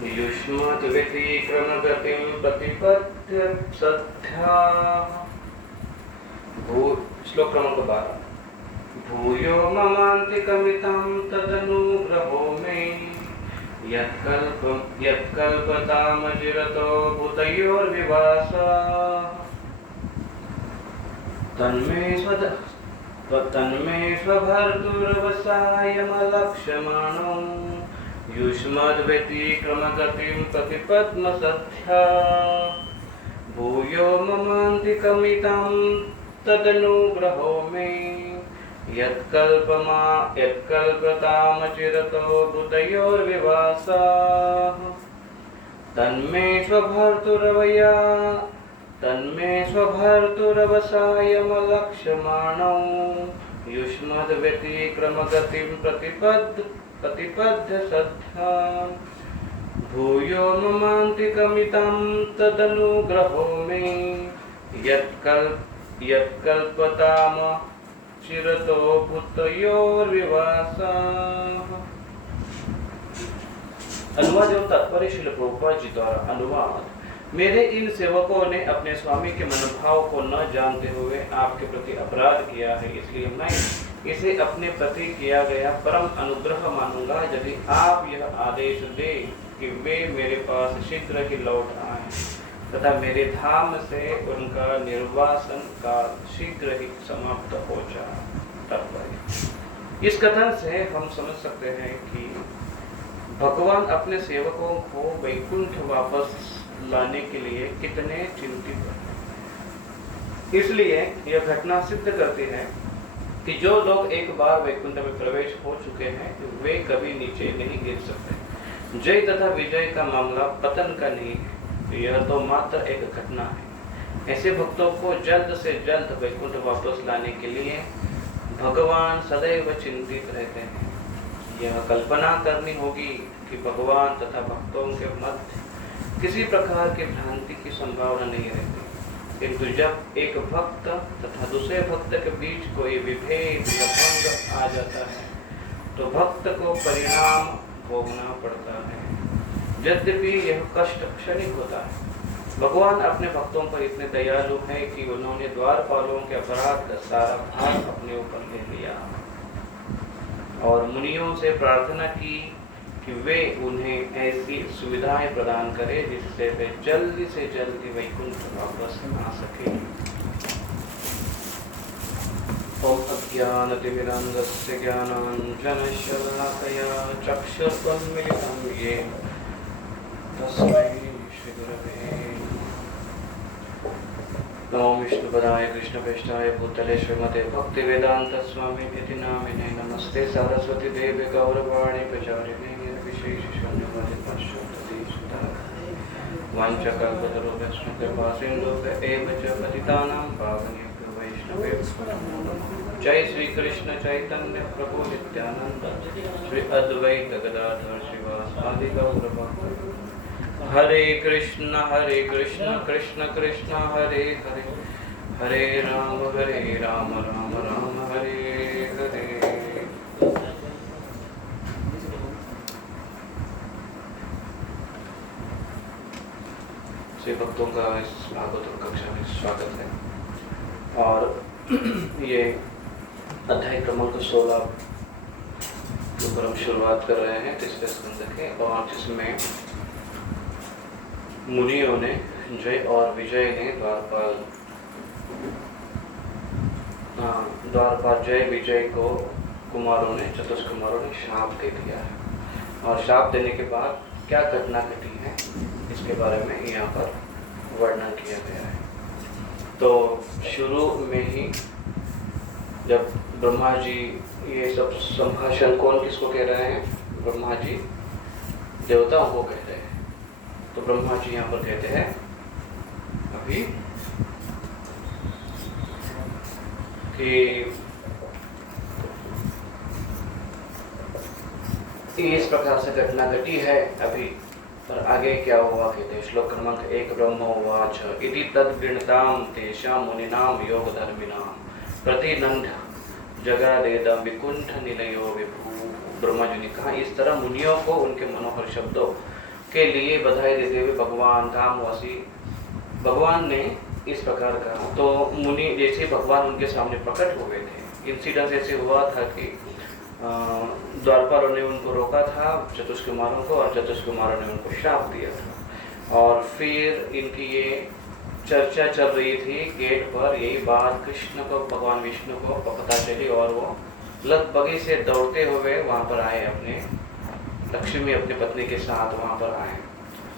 युष्मद्व्यतिक्रमगतिं प्रतिपद्य सद्ध्या। श्लोक क्रमांक 12। भूयो ममान्तिकमितं तदनुग्रहो मे यत्कल्पतामचिरतो भूतयोर्विवासा। तन्मे स्वभर्तुर्वसायमलक्ष्यमाणो युष्मद्व्यतिक्रमगतिं प्रतिपद्मसद्ध्या। भूयो ममान्तिकमितं तदनुग्रहो मे यत्कल्पतामचिरतो भूतयोर्विवासाः। तन्मे स्वभर्तुरवसायमलक्ष्यमाणो युष्मद्व्यतिक्रमगतिं प्रतिपद्य सद्ध्या। भूयो ममान्तिकमितं तदनुग्रहो मे यत्कल्पतामचिरतो भूतयोर्विवासाः। अनुवाद एवं तात्पर्य श्रील प्रभुपाद जी द्वारा। अनुवाद। मेरे इन सेवकों ने अपने स्वामी के मनोभाव को न जानते हुए आपके प्रति अपराध किया है, इसलिए मैं इसे अपने प्रति किया गया परम अनुग्रह मानूंगा यदि आप यह आदेश दें कि वे मेरे पास शीघ्र ही लौट आएं तथा मेरे धाम से उनका निर्वासन काल शीघ्र ही समाप्त हो जाए। तात्पर्य। इस कथन से हम समझ सकते हैं कि भगवान अपने सेवकों को वैकुंठ वापस लाने के लिए कितने चिंतित हैं। इसलिए यह घटना सिद्ध करती है कि जो लोग एक बार वैकुंठ में प्रवेश हो चुके हैं वे कभी नीचे नहीं गिर सकते। जय तथा विजय का मामला पतन का नहीं है, यह तो मात्र एक घटना है। ऐसे भक्तों को जल्द से जल्द वैकुंठ वापस लाने के लिए भगवान सदैव चिंतित रहते हैं। यह कल्पना करनी होगी कि भगवान तथा भक्तों के मध्य किसी प्रकार की भ्रांति की संभावना नहीं रहती, किंतु जब एक भक्त तथा दूसरे भक्त के बीच कोई विभेद या भंग आ जाता है तो भक्त को परिणाम भोगना पड़ता है। यद्यपि यह कष्ट क्षणिक होता है, भगवान अपने भक्तों पर इतने दयालु हैं कि उन्होंने द्वारपालों के अपराध का सारा भार अपने ऊपर ले लिया और मुनियों से प्रार्थना की कि वे उन्हें ऐसी सुविधाएं प्रदान करें जिससे वे जल्दी से जल्दी वैकुंठ वापस आ सके। ओम अज्ञानतिमिरान्धस्य ज्ञानाञ्जनशलाकया चक्षुरुन्मीलितं येन तस्मै श्रीगुरवे नमः। नमो विष्णुपदाय कृष्णप्रेष्ठाय भूतले श्रीमते भक्तिवेदान्तस्वामिनिधि नामिने नमस्ते सरस्वती देवे गौरवाणी प्रचारिणे जय श्री कृष्ण चैतन्य प्रभु नित्यानंद श्री अद्वैत गदाधर श्रीवासादि गौर भक्त। हरे कृष्ण कृष्ण कृष्ण हरे हरे, हरे राम राम राम हरे हरे। से भक्तों का इस भागवत कक्षा में स्वागत है और ये अध्याय क्रमांक 16 के ऊपर हम शुरुआत कर रहे हैं तीसरे स्कंद के, और जिसमें मुनियों ने जय और विजय ने द्वारपाल जय विजय को कुमारों ने चतुष्कुमारों ने श्राप दे दिया है। और श्राप देने के बाद क्या घटना घटी है इसके बारे में यहाँ पर वर्णन किया गया है। तो शुरू में ही जब ब्रह्मा जी ये सब संभाषण कौन किसको कह रहे हैं, ब्रह्मा जी देवताओं को कह रहे हैं। तो ब्रह्मा जी यहाँ पर कहते हैं अभी कि इस प्रकार से घटना घटी है अभी, पर आगे क्या हुआ कहते हैं। श्लोक क्रमांक 1। ब्रह्मोवाच इति तद्गृणतां तेषां मुनीनां योगधर्मिणां प्रतिनन्द जगादेदं विकुण्ठ निलयो विभू। ब्रह्मा जी ने कहा। इस तरह मुनियों को उनके मनोहर शब्दों के लिए बधाई देते हुए भगवान धामवासी भगवान ने इस प्रकार कहा। तो मुनि जैसे भगवान उनके सामने प्रकट हुए थे, इंसिडेंस ऐसे हुआ था कि द्वारपालों ने उनको रोका था चतुष्कुमारों को, और चतुष्कुमारों ने उनको श्राप दिया था। और फिर इनकी ये चर्चा चल रही थी गेट पर, यही बात कृष्ण को, भगवान विष्णु को पता चली और वो लगभग से दौड़ते हुए वहाँ पर आए, अपने लक्ष्मी अपनी पत्नी के साथ वहाँ पर आए।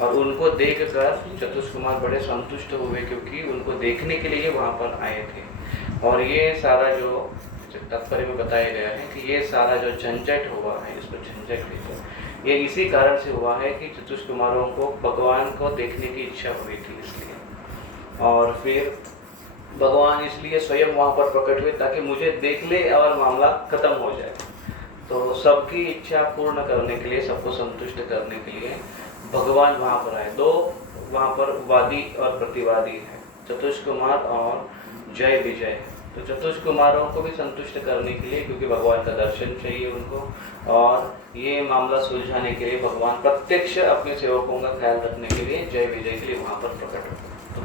और उनको देखकर चतुष्कुमार बड़े संतुष्ट हुए, क्योंकि उनको देखने के लिए वहाँ पर आए थे। और ये सारा जो तात्पर्य में बताया गया है कि ये सारा जो झंझट हुआ है, इसको झंझट कहते, ये इसी कारण से हुआ है कि चतुष्कुमारों को भगवान को देखने की इच्छा हुई थी इसलिए। और फिर भगवान इसलिए स्वयं वहाँ पर प्रकट हुए ताकि मुझे देख ले और मामला खत्म हो जाए। तो सबकी इच्छा पूर्ण करने के लिए, सबको संतुष्ट करने के लिए भगवान वहाँ पर आए। दो वहाँ पर वादी और प्रतिवादी है, चतुष्कुमार और जय विजय। तो चतुष्कुमारों को भी संतुष्ट करने के लिए, क्योंकि भगवान का दर्शन चाहिए उनको, और ये मामला सुलझाने के लिए भगवान प्रत्यक्ष अपने सेवकों का ख्याल रखने के लिए जय विजय के लिए वहाँ पर प्रकट हो। तो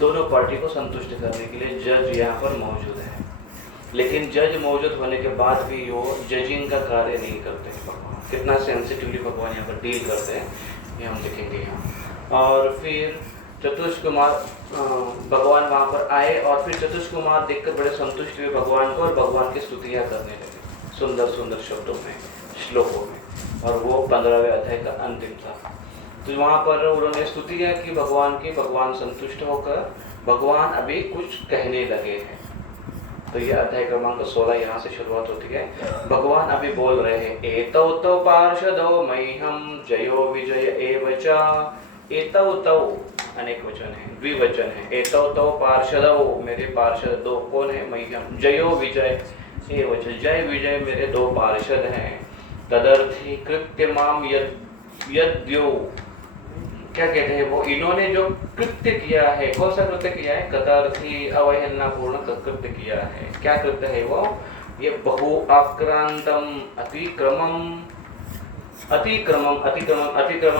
दोनों पार्टी को संतुष्ट करने के लिए जज यहाँ पर मौजूद है। लेकिन जज मौजूद होने के बाद भी वो जजिंग का कार्य नहीं करते हैं भगवान। कितना सेंसिटिवली भगवान यहाँ पर डील करते हैं ये हम देखेंगे यहाँ। और फिर चतुष्कुमार भगवान वहाँ पर आए, और फिर चतुष्कुमार देखकर बड़े संतुष्ट हुए भगवान को, और भगवान की स्तुतियाँ करने लगे सुंदर सुंदर शब्दों में, श्लोकों में। और वो 15वें अध्याय का अंतिम था। तो वहाँ पर उन्होंने स्तुतियाँ की भगवान की। भगवान संतुष्ट होकर भगवान अभी कुछ कहने लगे हैं। तो ये अध्याय क्रमांक 16 यहाँ से शुरुआत होती है। भगवान अभी बोल रहे हैं, एतौ तौ पार्षदो मह्यम जयो विजय एव च। एतौ तौ अनेक वचन है, द्विवचन है। एतौ तौ पार्षदो, मेरे पार्षद दो कौन है? मह्यम जयो विजय एव च, जय विजय मेरे दो पार्षद हैं। तदर्थी कृत्य माम यद्यो, क्या कहते हैं वो, इन्होंने जो कृत्य किया है, कौन सा कृत्य किया है? कथार्थी अवहेलना पूर्ण कृत्य किया है। क्या कृत्य है वो? ये बहु आक्रांतम अतिक्रमण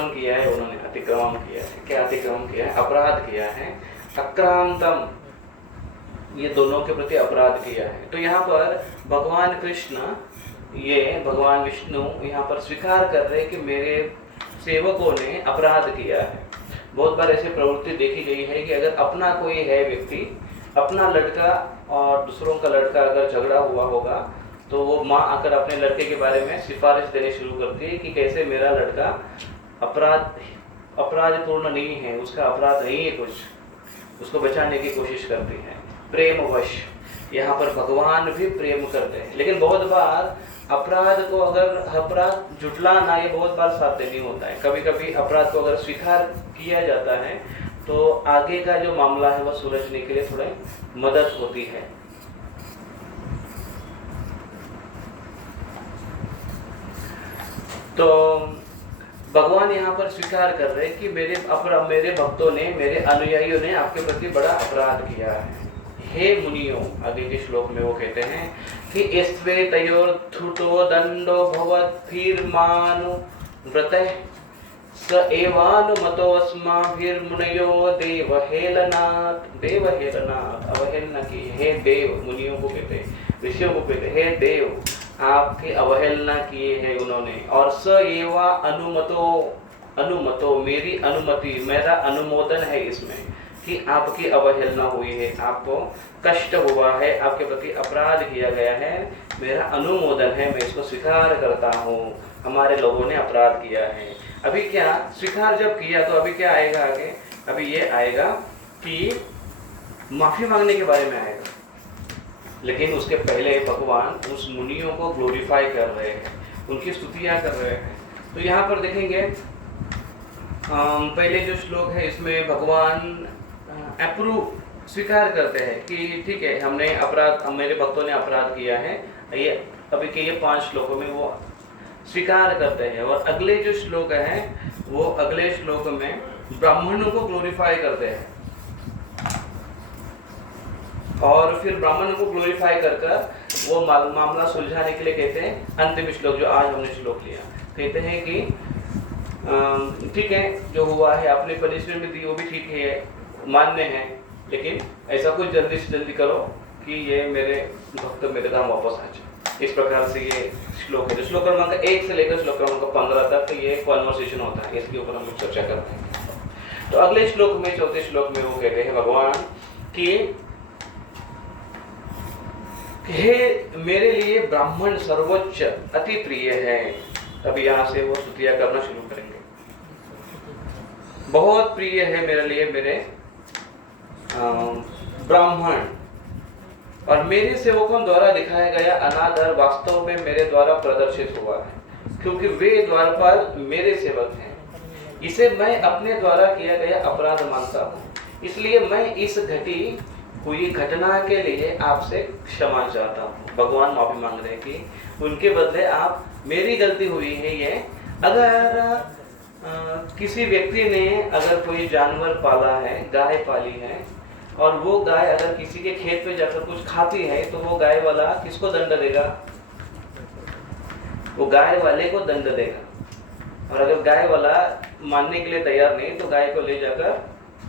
किया है उन्होंने, अतिक्रमण किया है। क्या अतिक्रमण किया है? अपराध किया है। आक्रांतम, ये दोनों के प्रति अपराध किया है। तो यहाँ पर भगवान कृष्ण, ये भगवान विष्णु यहाँ पर स्वीकार कर रहे हैं कि मेरे सेवकों ने अपराध किया है। बहुत बार ऐसी प्रवृत्ति देखी गई है कि अगर अपना कोई है व्यक्ति, अपना लड़का और दूसरों का लड़का अगर झगड़ा हुआ होगा, तो वो माँ आकर अपने लड़के के बारे में सिफारिश देनी शुरू करती है कि कैसे मेरा लड़का अपराधपूर्ण नहीं है, उसका अपराध नहीं है कुछ, उसको बचाने की कोशिश करती है प्रेमवश। यहाँ पर भगवान भी प्रेम करते हैं, लेकिन बहुत बार अपराध को, अगर अपराध जुटलाना, ये बहुत बार साध्य नहीं होता है। कभी कभी अपराध को अगर स्वीकार किया जाता है तो आगे का जो मामला है वह सुलझने के लिए थोड़ी मदद होती है। तो भगवान यहाँ पर स्वीकार कर रहे हैं कि मेरे भक्तों ने, मेरे अनुयायियों ने आपके प्रति बड़ा अपराध किया है। हे मुनियों, आगे के श्लोक में वो कहते हैं कि एस्वे तयोर्धुतो दंडो भवद्भिर्मानु व्रतः स एवानुमतोऽस्माभिर्मुनयो देवहेलनात्। देवहेलनात्, अवहेलना की। हे देव, मुनियों को कहते हैं, ऋषियों को कहते हैं, हे देव आपकी अवहेलना किए हैं उन्होंने। और स एवा अनुमतो, मेरी अनुमति, मेरा अनुमोदन है इसमें कि आपकी अवहेलना हुई है, आपको कष्ट हुआ है, आपके प्रति अपराध किया गया है, मेरा अनुमोदन है, मैं इसको स्वीकार करता हूँ। हमारे लोगों ने अपराध किया है। अभी क्या स्वीकार जब किया तो अभी क्या आएगा आगे? अभी ये आएगा कि माफी मांगने के बारे में आएगा। लेकिन उसके पहले भगवान उस मुनियों को ग्लोरीफाई कर रहे हैं, उनकी स्तुतियाँ कर रहे हैं। तो यहाँ पर देखेंगे पहले जो श्लोक है इसमें भगवान अप्रूव, स्वीकार करते हैं कि ठीक है, हमने अपराध, मेरे भक्तों ने अपराध किया है। ये अभी के ये 5 श्लोकों में वो स्वीकार करते हैं। और अगले जो श्लोक है वो अगले श्लोक में ब्राह्मणों को ग्लोरीफाई करते हैं। और फिर ब्राह्मणों को ग्लोरीफाई कर वो मामला सुलझाने के लिए कहते हैं अंतिम श्लोक, जो आज हमने श्लोक लिया, कहते हैं कि ठीक है, जो हुआ है आपने पनिशमेंट भी दी वो भी ठीक है, मान्य है, लेकिन ऐसा कुछ जल्दी से जल्दी करो कि ये मेरे भक्त मेरे धाम वापस आ जाए। इस प्रकार से ये श्लोक है। तो श्लोक क्रमांक 1 से लेकर श्लोक क्रमांक 15 तक ये कॉन्वर्सेशन होता है, इसके ऊपर हम लोग चर्चा करते हैं। तो अगले श्लोक में, चौथे श्लोक में वो कहते हैं भगवान कि हे मेरे लिए ब्राह्मण सर्वोच्च अति प्रिय है। तभी यहाँ से वो स्तुतियां करना शुरू करेंगे। बहुत प्रिय है मेरे लिए मेरे ब्राह्मण, और मेरे सेवकों द्वारा दिखाया गया अनादर वास्तव में मेरे द्वारा प्रदर्शित हुआ है, क्योंकि वे द्वारपाल मेरे सेवक हैं। इसे मैं अपने द्वारा किया गया अपराध मानता हूँ, इसलिए मैं इस घटी हुई घटना के लिए आपसे क्षमा चाहता हूँ। भगवान माफी मांग रहे हैं कि उनके बदले आप, मेरी गलती हुई है ये। अगर किसी व्यक्ति ने अगर कोई जानवर पाला है, गाय पाली है, और वो गाय अगर किसी के खेत पे जाकर कुछ खाती है, तो वो गाय वाला किसको दंड देगा? वो गाय वाले को दंड देगा। और अगर गाय वाला मानने के लिए तैयार नहीं, तो गाय को ले जाकर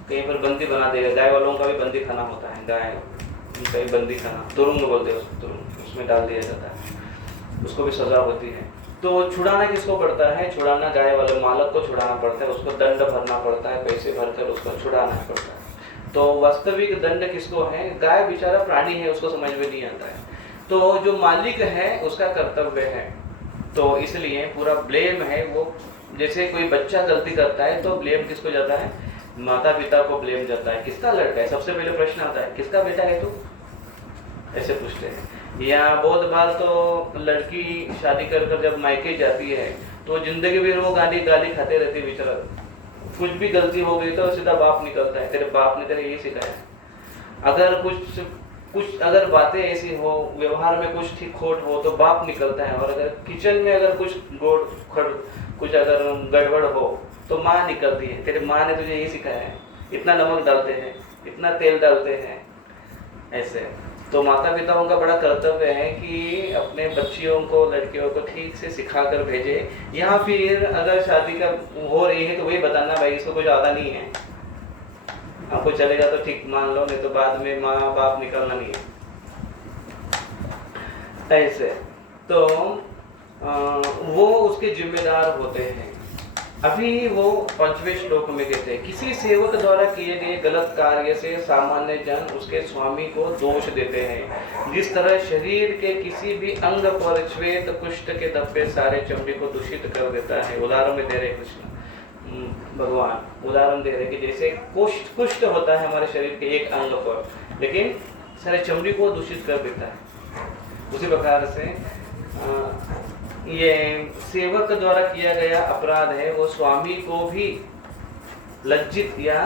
कहीं पर बंदी बना देगा। गाय वालों का भी बंदी खाना होता है, गाय उनका भी बंदी खाना, तुरुंग बोलते हैं उसको, तुरुंग, उसमें डाल दिया जाता है, उसको भी सजा होती है। तो छुड़ाना किसको पड़ता है? छुड़ाना गाय वाले मालक को छुड़ाना पड़ता है, उसको दंड भरना पड़ता है, पैसे भरकर उसको छुड़ाना पड़ता है। तो वास्तविक दंड किसको है? गाय बेचारा प्राणी है, उसको समझ में नहीं आता है। तो जो मालिक है उसका कर्तव्य है, तो इसलिए पूरा ब्लेम है वो। जैसे कोई बच्चा गलती करता है तो ब्लेम किसको जाता है? माता पिता को ब्लेम जाता है। किसका लड़का है? सबसे पहले प्रश्न आता है, किसका बेटा है तू? ऐसे पूछते हैं। या बहुत बार तो लड़की शादी कर कर जब मायके जाती है तो जिंदगी भर वो गाली खाते रहती बेचारा। कुछ भी गलती हो गई तो सीधा बाप निकलता है, तेरे बाप ने तेरे ये सिखाया। अगर कुछ अगर बातें ऐसी हो, व्यवहार में कुछ ठीक खोट हो तो बाप निकलता है। और अगर किचन में अगर कुछ अगर गड़बड़ हो तो माँ निकलती है, तेरे माँ ने तुझे ये सिखाया है, इतना नमक डालते हैं, इतना तेल डालते हैं। ऐसे तो माता पिताओं का बड़ा कर्तव्य है कि अपने बच्चियों को, लड़कियों को ठीक से सिखा कर भेजे। या फिर अगर शादी का हो रही है तो वही बताना, भाई इसको कुछ आता नहीं है, आपको चलेगा तो ठीक मान लो, नहीं तो बाद में माँ बाप निकलना नहीं है। ऐसे तो वो उसके जिम्मेदार होते हैं। अभी वो 5वें श्लोक में कहते हैं, किसी सेवक द्वारा किए गए गलत कार्य से सामान्य जन उसके स्वामी को दोष देते हैं। जिस तरह शरीर के किसी भी अंग पर श्वेत कुष्ठ के धब्बे सारे चमड़ी को दूषित कर देता है। उदाहरण में दे रहे कृष्ण भगवान, उदाहरण दे रहे कि जैसे कुष्ठ होता है हमारे शरीर के एक अंग पर, लेकिन सारे चमड़ी को दूषित कर देता है। उसी प्रकार से ये सेवक द्वारा किया गया अपराध है, वो स्वामी को भी लज्जित या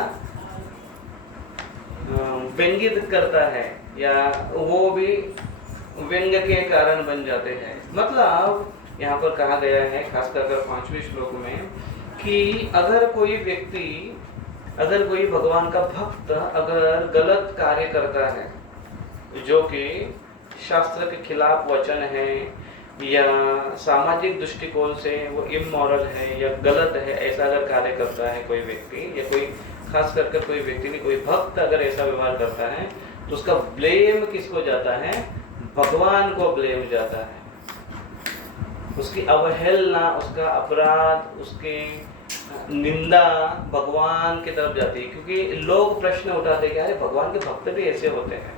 व्यंगित करता है, या वो भी व्यंग के कारण बन जाते हैं। मतलब यहाँ पर कहा गया है खासकर 5वें श्लोक में कि अगर कोई व्यक्ति, अगर कोई भगवान का भक्त अगर गलत कार्य करता है जो कि शास्त्र के खिलाफ वचन है या सामाजिक दृष्टिकोण से वो इमोरल है या गलत है, ऐसा अगर कार्य करता है कोई व्यक्ति, या कोई खास कर कोई व्यक्ति नहीं, कोई भक्त अगर ऐसा व्यवहार करता है तो उसका ब्लेम किसको जाता है? भगवान को ब्लेम जाता है। उसकी अवहेलना, उसका अपराध, उसकी निंदा भगवान की तरफ जाती है। क्योंकि लोग प्रश्न उठाते कि अरे भगवान के भक्त भी ऐसे होते हैं,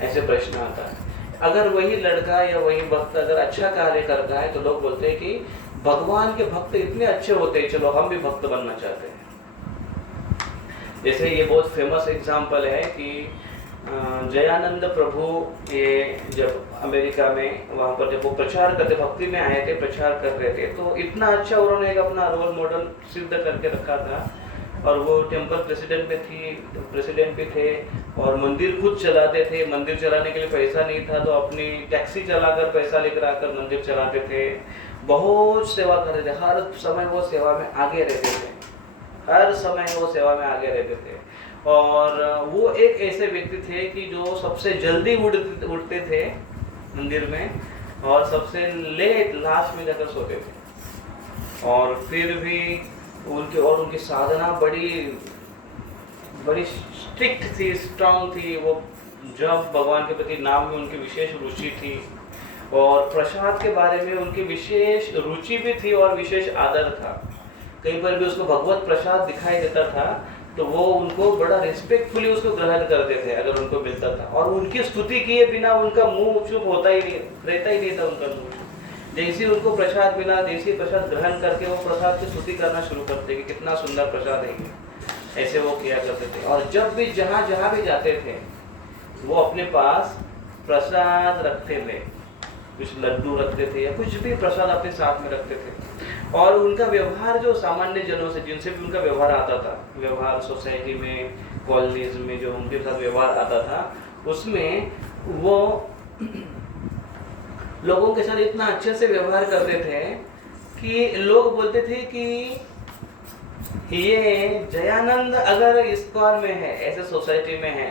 ऐसे प्रश्न आता है। अगर वही लड़का या वही भक्त अगर अच्छा कार्य करता है तो लोग बोलते हैं कि भगवान के भक्त इतने अच्छे होते हैं, चलो हम भी भक्त बनना चाहते हैं। जैसे ये बहुत फेमस एग्जाम्पल है कि जयानंद प्रभु, ये जब अमेरिका में वहाँ पर जब वो प्रचार करते, भक्ति में आए थे, प्रचार कर रहे थे, तो इतना अच्छा उन्होंने एक अपना रोल मॉडल सिद्ध करके रखा था। और वो टेम्पल प्रेसिडेंट भी थे और मंदिर खुद चलाते थे। मंदिर चलाने के लिए पैसा नहीं था तो अपनी टैक्सी चलाकर पैसा लेकर आकर मंदिर चलाते थे। बहुत सेवा करते थे, हर समय वो सेवा में आगे रहते थे, हर समय वो सेवा में आगे रहते थे। और वो एक ऐसे व्यक्ति थे कि जो सबसे जल्दी उठते थे मंदिर में और सबसे लेट लास्ट में जाकर सोते थे। और फिर भी उनकी साधना बड़ी बड़ी स्ट्रिक्ट थी, स्ट्रांग थी। वो जब भगवान के प्रति नाम में उनकी विशेष रुचि थी और प्रसाद के बारे में उनकी विशेष रुचि भी थी और विशेष आदर था। कहीं पर भी उसको भगवत प्रसाद दिखाई देता था तो वो उनको बड़ा रिस्पेक्टफुली उसको ग्रहण करते थे अगर उनको मिलता था। और उनकी स्तुति किए बिना उनका मुंह चुप होता ही नहीं, रहता ही नहीं था उनका मुंह। जैसे उनको प्रसाद मिला, जैसे प्रसाद ग्रहण करके वो प्रसाद की स्तुति करना शुरू करते कि कितना सुंदर प्रसाद है ये, ऐसे वो किया करते थे। और जब भी जहाँ जहाँ भी जाते थे वो अपने पास प्रसाद रखते थे, कुछ लड्डू रखते थे या कुछ भी प्रसाद अपने साथ में रखते थे। और उनका व्यवहार जो सामान्य जनों से जिनसे भी उनका व्यवहार आता था, व्यवहार सोसाइटी में, कॉलोनीज में जो उनके साथ व्यवहार आता था, उसमें वो लोगों के साथ इतना अच्छे से व्यवहार करते थे कि लोग बोलते थे कि ये जयानंद अगर इस्कॉन में है, ऐसे सोसाइटी में है,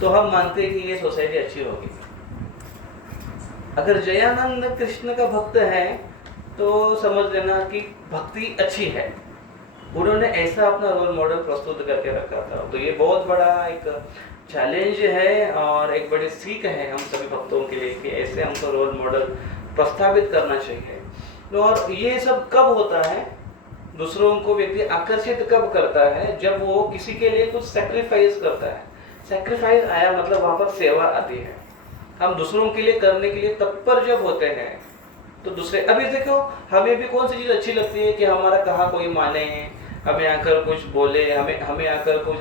तो हम मानते हैं कि ये सोसाइटी अच्छी होगी। अगर जयानंद कृष्ण का भक्त है तो समझ लेना कि भक्ति अच्छी है। उन्होंने ऐसा अपना रोल मॉडल प्रस्तुत करके रखा था। तो ये बहुत बड़ा एक चैलेंज है और एक बड़ी सीख है हम सभी भक्तों के लिए कि ऐसे हमको रोल मॉडल प्रस्तावित करना चाहिए। और ये सब कब होता है, दूसरों को व्यक्ति आकर्षित कब करता है, जब वो किसी के लिए कुछ सैक्रिफाइस करता है। सैक्रिफाइस आया मतलब वहाँ पर सेवा आती है। हम दूसरों के लिए करने के लिए तत्पर जब होते हैं तो दूसरे, अभी देखो हमें भी कौन सी चीज़ अच्छी लगती है कि हमारा कहा कोई माने, हमें आकर कुछ बोले, हमें आकर कुछ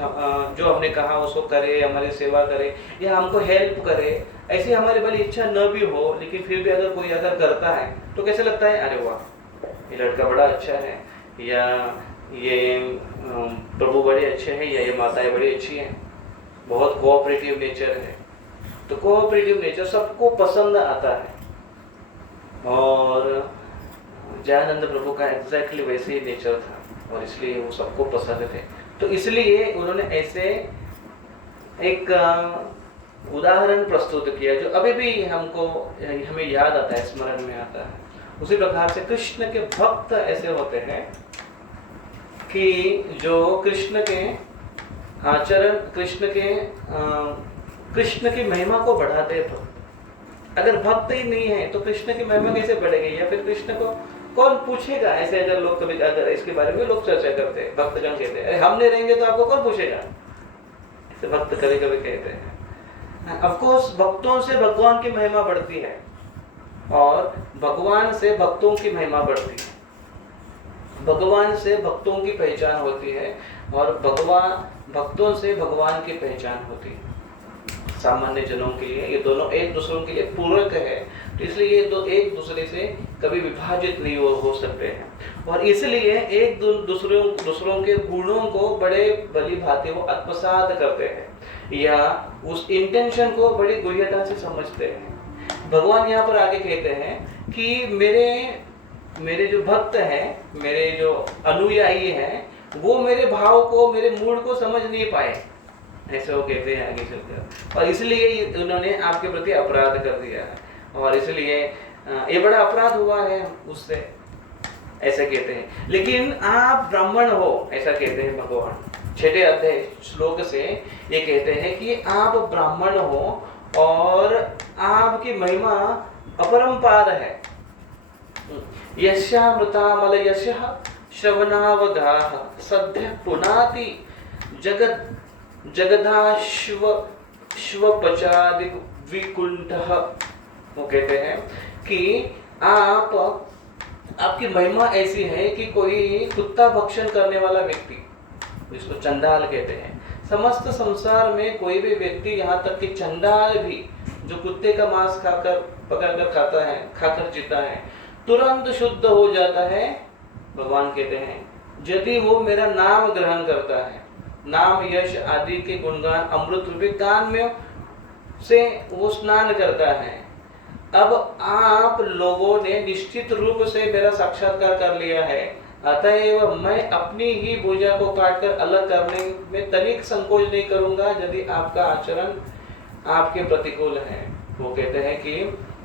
जो हमने कहा उसको करे, हमारी सेवा करे या हमको हेल्प करे। ऐसी हमारी भली इच्छा न भी हो लेकिन फिर भी अगर कोई अगर करता है तो कैसे लगता है, अरे वाह ये लड़का बड़ा अच्छा है, या ये प्रभु बड़े अच्छे हैं, या ये माताएं बड़ी अच्छी हैं, बहुत कोऑपरेटिव नेचर है। तो कोऑपरेटिव नेचर सबको पसंद आता है और जयानंद प्रभु का एग्जैक्टली वैसे ही नेचर था और इसलिए वो सबको पसंद थे। तो इसलिए उन्होंने ऐसे एक उदाहरण प्रस्तुत किया जो अभी भी हमें याद आता है, स्मरण में आता है। उसी प्रकार से कृष्ण के भक्त ऐसे होते हैं कि जो कृष्ण के आचरण, कृष्ण की महिमा को बढ़ाते हैं भक्त। अगर भक्त ही नहीं है तो कृष्ण की महिमा कैसे बढ़ेगी, या फिर कृष्ण को कौन पूछेगा। ऐसे अगर लोग कभी अगर इसके बारे में लोग चर्चा करते हैं, भक्तजन कहते हैं अरे हम नहीं रहेंगे तो आपको कौन पूछेगा, ऐसे भक्त कभी कभी कहते हैं। ऑफ कोर्स भक्तों से भगवान की महिमा बढ़ती है और भगवान से भक्तों की महिमा बढ़ती है। भगवान से भक्तों की पहचान होती है और भक्तों से भगवान की पहचान होती है। सामान्य जनों के लिए ये दोनों एक दूसरों के लिए पूरक है, तो इसलिए ये दो एक दूसरे से कभी विभाजित नहीं हो सकते हैं। और इसलिए एक दूसरों के गुणों को बड़े भली भांति वो आत्मसात करते हैं या उस इंटेंशन को बड़ी गहनता से समझते हैं। भगवान यहाँ पर आगे कहते हैं कि मेरे जो भक्त हैं, मेरे जो अनुयायी हैं, वो मेरे भाव को, मेरे मूड को समझ नहीं पाए, ऐसे वो कहते हैं आगे चलकर। और इसलिए उन्होंने आपके प्रति अपराध कर दिया है और इसलिए ये बड़ा अपराध हुआ है उससे, ऐसा कहते हैं। लेकिन आप ब्राह्मण हो, ऐसा कहते हैं भगवान। 6 अध्याय श्लोक से ये कहते हैं कि आप ब्राह्मण हो और आपकी महिमा अपरंपार है। यस्यामृतामल यशः श्रवणावगाह सद्य पुनाति जगदाश्व श्वपचादि विकुंठः। वो कहते हैं कि आपकी महिमा ऐसी है कि कोई कुत्ता भक्षण करने वाला व्यक्ति, जिसको चंडाल कहते हैं, समस्त संसार में कोई भी व्यक्ति, यहाँ तक कि चंडाल भी जो कुत्ते का मांस पकड़कर खाता है, खाकर जीता है, तुरंत शुद्ध हो जाता है। भगवान कहते हैं यदि वो मेरा नाम ग्रहण करता है, नाम यश आदि के गुणगान अमृत रूपी गान में से वो स्नान करता है। अब आप लोगों ने निश्चित रूप से मेरा साक्षात्कार कर लिया है, अतएव मैं अपनी ही भुजा को काटकर अलग करने में तनिक संकोच नहीं करूंगा यदि आपका आचरण आपके प्रतिकूल है। वो कहते हैं कि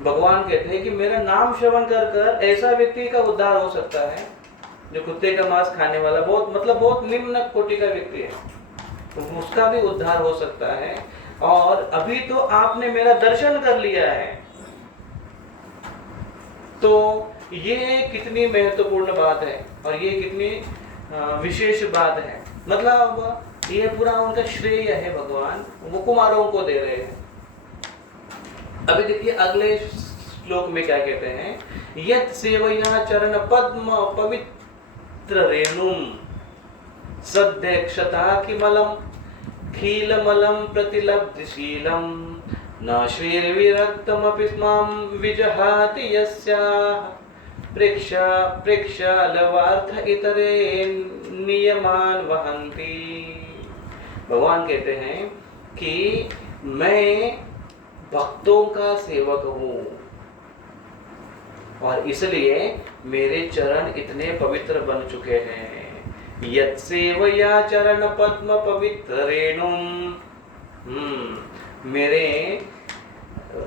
भगवान कहते हैं कि मेरा नाम श्रवण कर कर ऐसा व्यक्ति का उद्धार हो सकता है जो कुत्ते का मांस खाने वाला बहुत निम्न कोटि का व्यक्ति है, तो उसका भी उद्धार हो सकता है। और अभी तो आपने मेरा दर्शन कर लिया है, तो ये कितनी महत्वपूर्ण बात है और ये कितनी विशेष बात है। मतलब ये पूरा उनका श्रेय है, भगवान वो कुमारों को दे रहे हैं। अभी देखिए अगले श्लोक में क्या कहते हैं, यत् सेवया चरण पद्म पवित्र रेणुम सद्यक्षता किमलम खीलमलम प्रतिलब्धशीलम न श्रीर्विरक्तमपि स्मां विजहाति यस्याः प्रेक्षा प्रेक्षा लवार्थ इतरे नियमान वहन्ति। भगवान कहते हैं कि मैं भक्तों का सेवक हूँ और इसलिए मेरे चरण इतने पवित्र बन चुके हैं। यत् सेवया चरण पद्म पवित्र रेणुम, मेरे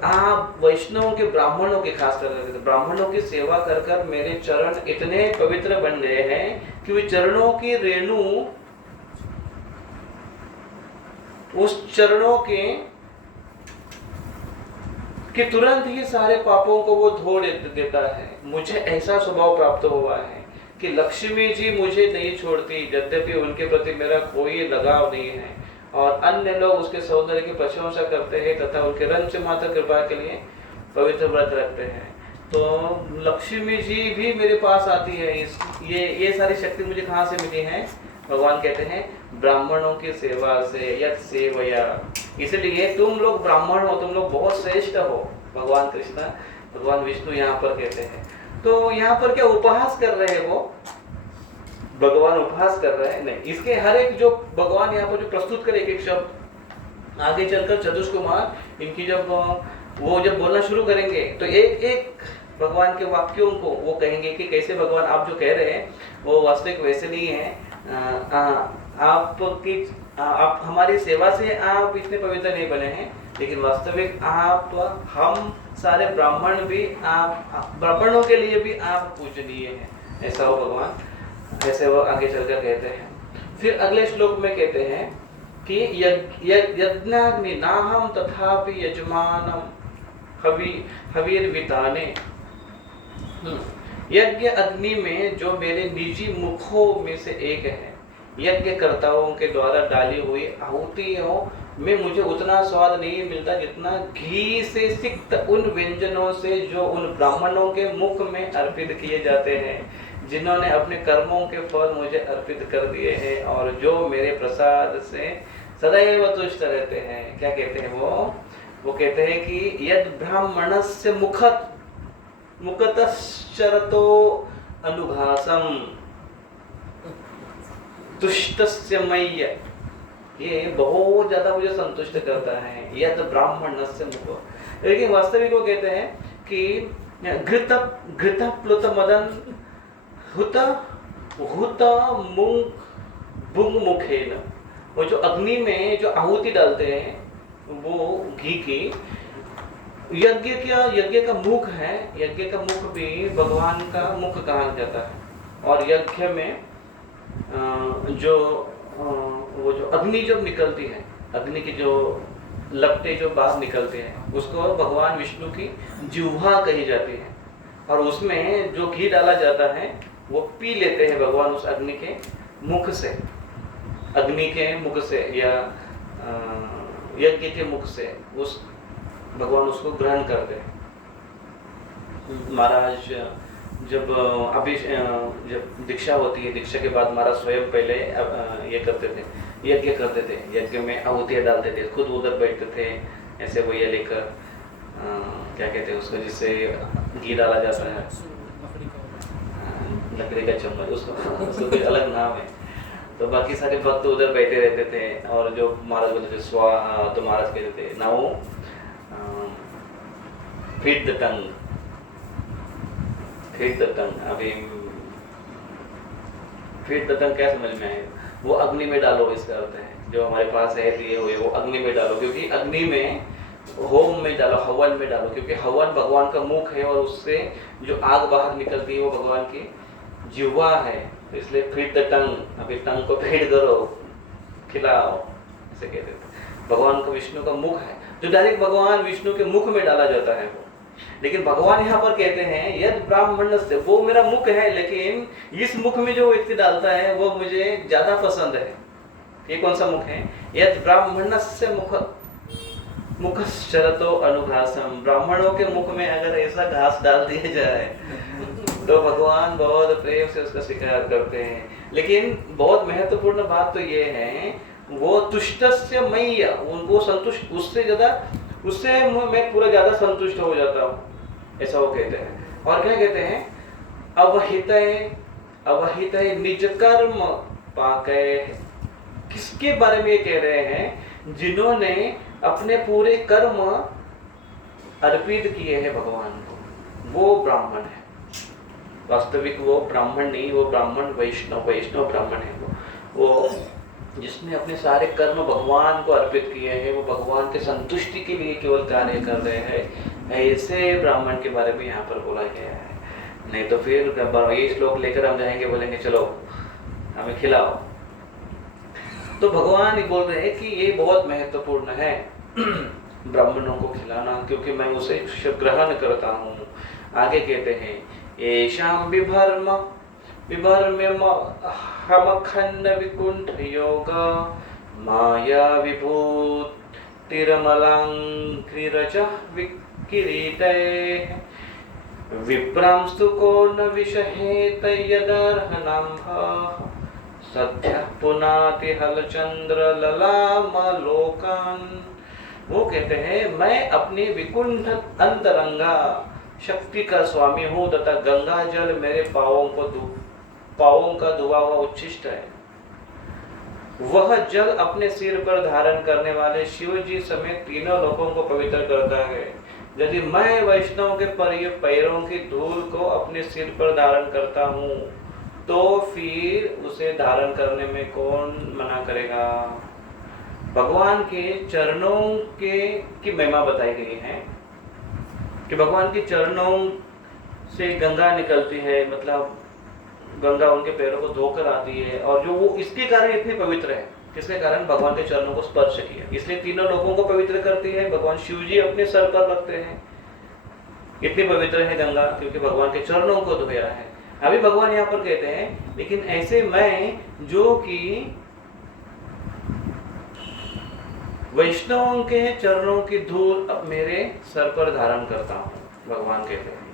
आप वैष्णवों के ब्राह्मणों के खास कर ब्राह्मणों की सेवा कर कर मेरे चरण इतने पवित्र बन गए हैं कि वे चरणों की रेणु उस चरणों के तुरंत ही सारे पापों को वो धो देता है। मुझे ऐसा स्वभाव प्राप्त हुआ है कि लक्ष्मी जी मुझे नहीं छोड़ती, यद्यपि उनके प्रति मेरा कोई लगाव नहीं है और अन्य लोग उसके सौंदर्य की प्रशंसा करते हैं तथा उनके रंच मात्र कृपा के लिए पवित्र व्रत रखते हैं, तो लक्ष्मी जी भी मेरे पास आती है। ये सारी शक्ति मुझे कहाँ से मिली है? भगवान कहते हैं ब्राह्मणों की सेवा से, यत् सेवया। इसलिए तुम लोग ब्राह्मण हो, तुम लोग बहुत श्रेष्ठ हो। भगवान कृष्ण भगवान विष्णु यहाँ पर कहते हैं। तो यहाँ पर क्या उपहास कर रहे हैं वो? भगवान उपहास कर रहे हैं? नहीं, इसके हर एक जो भगवान यहाँ पर जो प्रस्तुत करे एक एक शब्द, आगे चलकर चतुष्कुमार इनकी जब बोलना शुरू करेंगे तो एक एक भगवान के वाक्यों को वो कहेंगे कि कैसे भगवान आप जो कह रहे हैं वो वास्तविक वैसे नहीं है। आप हमारी सेवा से आप इतने पवित्र नहीं बने हैं, लेकिन वास्तविक आप हम सारे ब्राह्मण भी आप ब्राह्मणों के लिए भी आप पूजनीय हैं। ऐसा हो भगवान, ऐसे वो आगे चलकर कहते हैं। फिर अगले श्लोक में कहते हैं कि यज्ञाग्नि नाहम तथापि यजमानम हवीर्विताने। यज्ञ अग्नि में जो मेरे निजी मुखों में से एक है, यज्ञ कर्ताओं के द्वारा डाली हुई आहुतियों में मुझे उतना स्वाद नहीं मिलता जितना घी से सिक्त उन व्यंजनों से जो उन ब्राह्मणों के मुख में अर्पित किए जाते हैं, जिन्होंने अपने कर्मों के फल मुझे अर्पित कर दिए हैं और जो मेरे प्रसाद से सदैव तुष्ट रहते हैं। क्या कहते हैं वो कहते हैं कि यद ब्राह्मणस्य मुखतश्चरतो अनुभासम तुष्टस्य मय्य। ये बहुत ज्यादा मुझे संतुष्ट करता है, यद ब्राह्मणस्य मुख। लेकिन वास्तविक वो कहते हैं कि घृत प्लुत मदन हुत भुंग मुखेन। वो जो अग्नि में जो आहुति डालते हैं वो घी की, यज्ञ का मुख है, यज्ञ का मुख भी भगवान का मुख कहा जाता है। और यज्ञ में वो जो अग्नि जब निकलती है, अग्नि की जो लपटें जो बाहर निकलते हैं उसको भगवान विष्णु की जिह्वा कही जाती है और उसमें जो घी डाला जाता है वो पी लेते हैं भगवान उस अग्नि के मुख से, अग्नि के मुख से या यज्ञ के मुख से उस भगवान उसको ग्रहण करते हैं। महाराज जब जब दीक्षा होती है, दीक्षा के बाद महाराज स्वयं पहले ये करते थे, यज्ञ करते थे, यज्ञ में आहुतियाँ डालते थे, खुद उधर बैठते थे ऐसे वो ये लेकर क्या कहते हैं उसको जिससे घी डाला जाता है, लकड़ी का चम्मच, उसको कोई अलग नाम है। तो बाकी सारे भक्त उधर बैठे रहते थे और जो महाराज बोलते थे स्वाहा, तो महाराज कहते थे नाउ फीड द टंग, अभी फीड द टंग क्या समझ में आएगा? वो अग्नि में डालो, इसका अर्थ है जो हमारे पास है दिए हुए वो अग्नि में डालो, क्योंकि अग्नि में होम में डालो, हवन में डालो, क्योंकि हवन भगवान का मुख है और उससे जो आग बाहर निकलती है वो भगवान की जिह्वा है। तो इसलिए फीड द टंग, अभी टंग को फीड करो, खिलाओ, ऐसे कहते हैं। भगवान का विष्णु का मुख है जो डायरेक्ट भगवान विष्णु के मुख में डाला जाता है वो। लेकिन भगवान यहाँ पर कहते हैं यद ब्राह्मण से, वो मेरा मुख है लेकिन इस मुख में जो व्यक्ति डालता है वो मुझे ज्यादा पसंद है। ये कौन सा मुख है? यद ब्राह्मण से मुख शरतो अनुघासम, ब्राह्मणों के मुख में अगर ऐसा घास डाल दिया जाए तो भगवान बहुत प्रेम से उसका स्वीकार करते हैं। लेकिन बहुत महत्वपूर्ण बात तो ये है, वो तुष्टस्य मय्य, उनको संतुष्ट, उससे ज्यादा, उससे मैं पूरा ज्यादा संतुष्ट हो जाता हूँ, ऐसा वो कहते हैं। और क्या कहते हैं? अवहितय निज कर्म पाकय, किसके बारे में ये कह रहे हैं? जिन्होंने अपने पूरे कर्म अर्पित किए हैं भगवान को, वो ब्राह्मण है। वास्तविक वो ब्राह्मण नहीं, वो ब्राह्मण वैष्णव ब्राह्मण है वो जिसने अपने सारे कर्म भगवान को अर्पित किए हैं, वो भगवान के संतुष्टि के लिए केवल कार्य कर रहे हैं। ऐसे ब्राह्मण के बारे में यहाँ पर बोला गया है। नहीं तो फिर ये श्लोक लेकर हम जाएंगे, बोलेंगे चलो हमें खिलाओ। तो भगवान ही बोल रहे हैं कि ये बहुत महत्वपूर्ण है ब्राह्मणों को खिलाना, क्योंकि मैं उसे ग्रहण करता हूँ। आगे कहते हैं येषां विभर्म्यमखण्ड विकुंठ योग माया विभूतिरमलांकृरजः विकिरीटैः विप्रांस्तु को न विषहेत यदर्हनाम्भः सद्यः पुनाति हलचंद्र ललामलोकान्। वो कहते हैं मैं अपनी विकुंठ अंतरंगा शक्ति का स्वामी हूँ तथा गंगा जल मेरे पावों का धुआ हुआ उच्छिष्ट है। वह जल अपने सिर पर धारण करने वाले शिव जी समेत तीनों लोगों को पवित्र करता है। यदि मैं वैष्णव के पैरों की धूल को अपने सिर पर धारण करता हूँ तो फिर उसे धारण करने में कौन मना करेगा? भगवान के चरणों की महिमा बताई गई है कि भगवान के चरणों से गंगा निकलती है, मतलब गंगा उनके पैरों को धोकर आती है, और जो वो इसके कारण इतने पवित्र है, किसके कारण? भगवान के चरणों को स्पर्श किया, इसलिए तीनों लोगों को पवित्र करती है। भगवान शिव जी अपने सर पर रखते हैं, इतनी पवित्र है गंगा क्योंकि भगवान के चरणों को धोया है। अभी भगवान यहाँ पर कहते हैं लेकिन ऐसे मैं जो कि वैष्णवों के चरणों की धूल अब मेरे सर पर धारण करता हूँ, भगवान कहते हैं।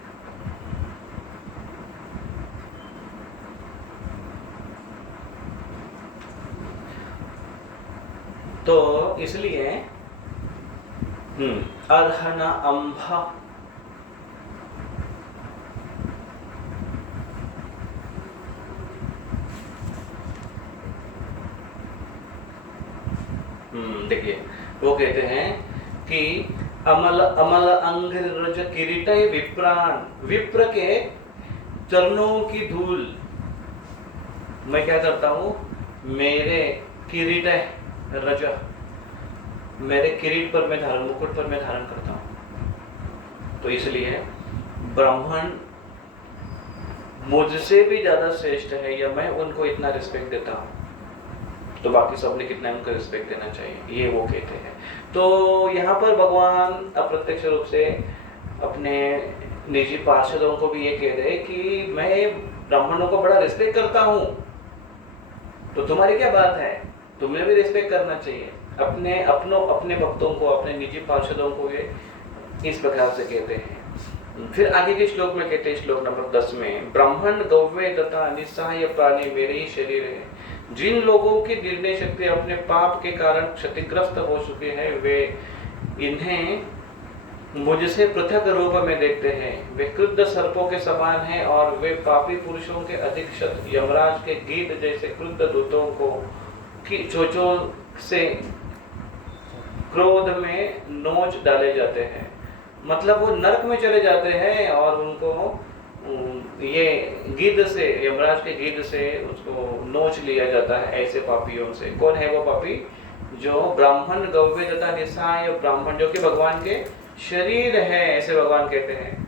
तो इसलिए अर्हना अंभा, देखिए वो कहते हैं कि अमल अंग्रज किरीटय विप्राण, विप्र के चरणों की धूल मैं क्या करता हूँ? मेरे किरीटय रज, मेरे किरीट पर मैं धारण, मुकुट पर मैं धारण करता हूँ। तो इसलिए ब्राह्मण मुझसे भी ज्यादा श्रेष्ठ है या मैं उनको इतना रिस्पेक्ट देता हूँ तो बाकी सबने कितना उनको रिस्पेक्ट देना चाहिए, ये वो कहते हैं। तो यहाँ पर भगवान अप्रत्यक्ष रूप से अपने निजी पार्षदों को भी ये कह रहे कि मैं ब्राह्मणों को बड़ा रिस्पेक्ट करता हूँ, तो तुम्हारी क्या बात है? तुम्हें भी रिस्पेक्ट करना चाहिए। अपने भक्तों को, अपने निजी पार्षदों को ये इस प्रकार से कहते हैं। फिर आगे के श्लोक में कहते हैं, श्लोक नंबर 10 में, ब्राह्मण गौवे तथा निस्सहाय प्राणी मेरे ही शरीर है। जिन लोगों की निर्णय शक्ति अपने पाप के कारण क्षतिग्रस्त हो चुके हैं वे इन्हें मुझसे पृथक रूप में देखते हैं। वे क्रुद्ध सर्पों के समान हैं और वे पापी पुरुषों के अधिक्षत यमराज के गीत जैसे क्रुद्ध दूतों को की चोंचों से क्रोध में नोच डाले जाते हैं। मतलब वो नरक में चले जाते हैं और उनको ये गिद्ध से, यमराज के गिद्ध से उसको नोच लिया जाता है ऐसे पापियों से। कौन है वो पापी? जो ब्राह्मण, गव्य तथा निसाय ब्राह्मण, जो कि भगवान के शरीर है, ऐसे भगवान कहते हैं।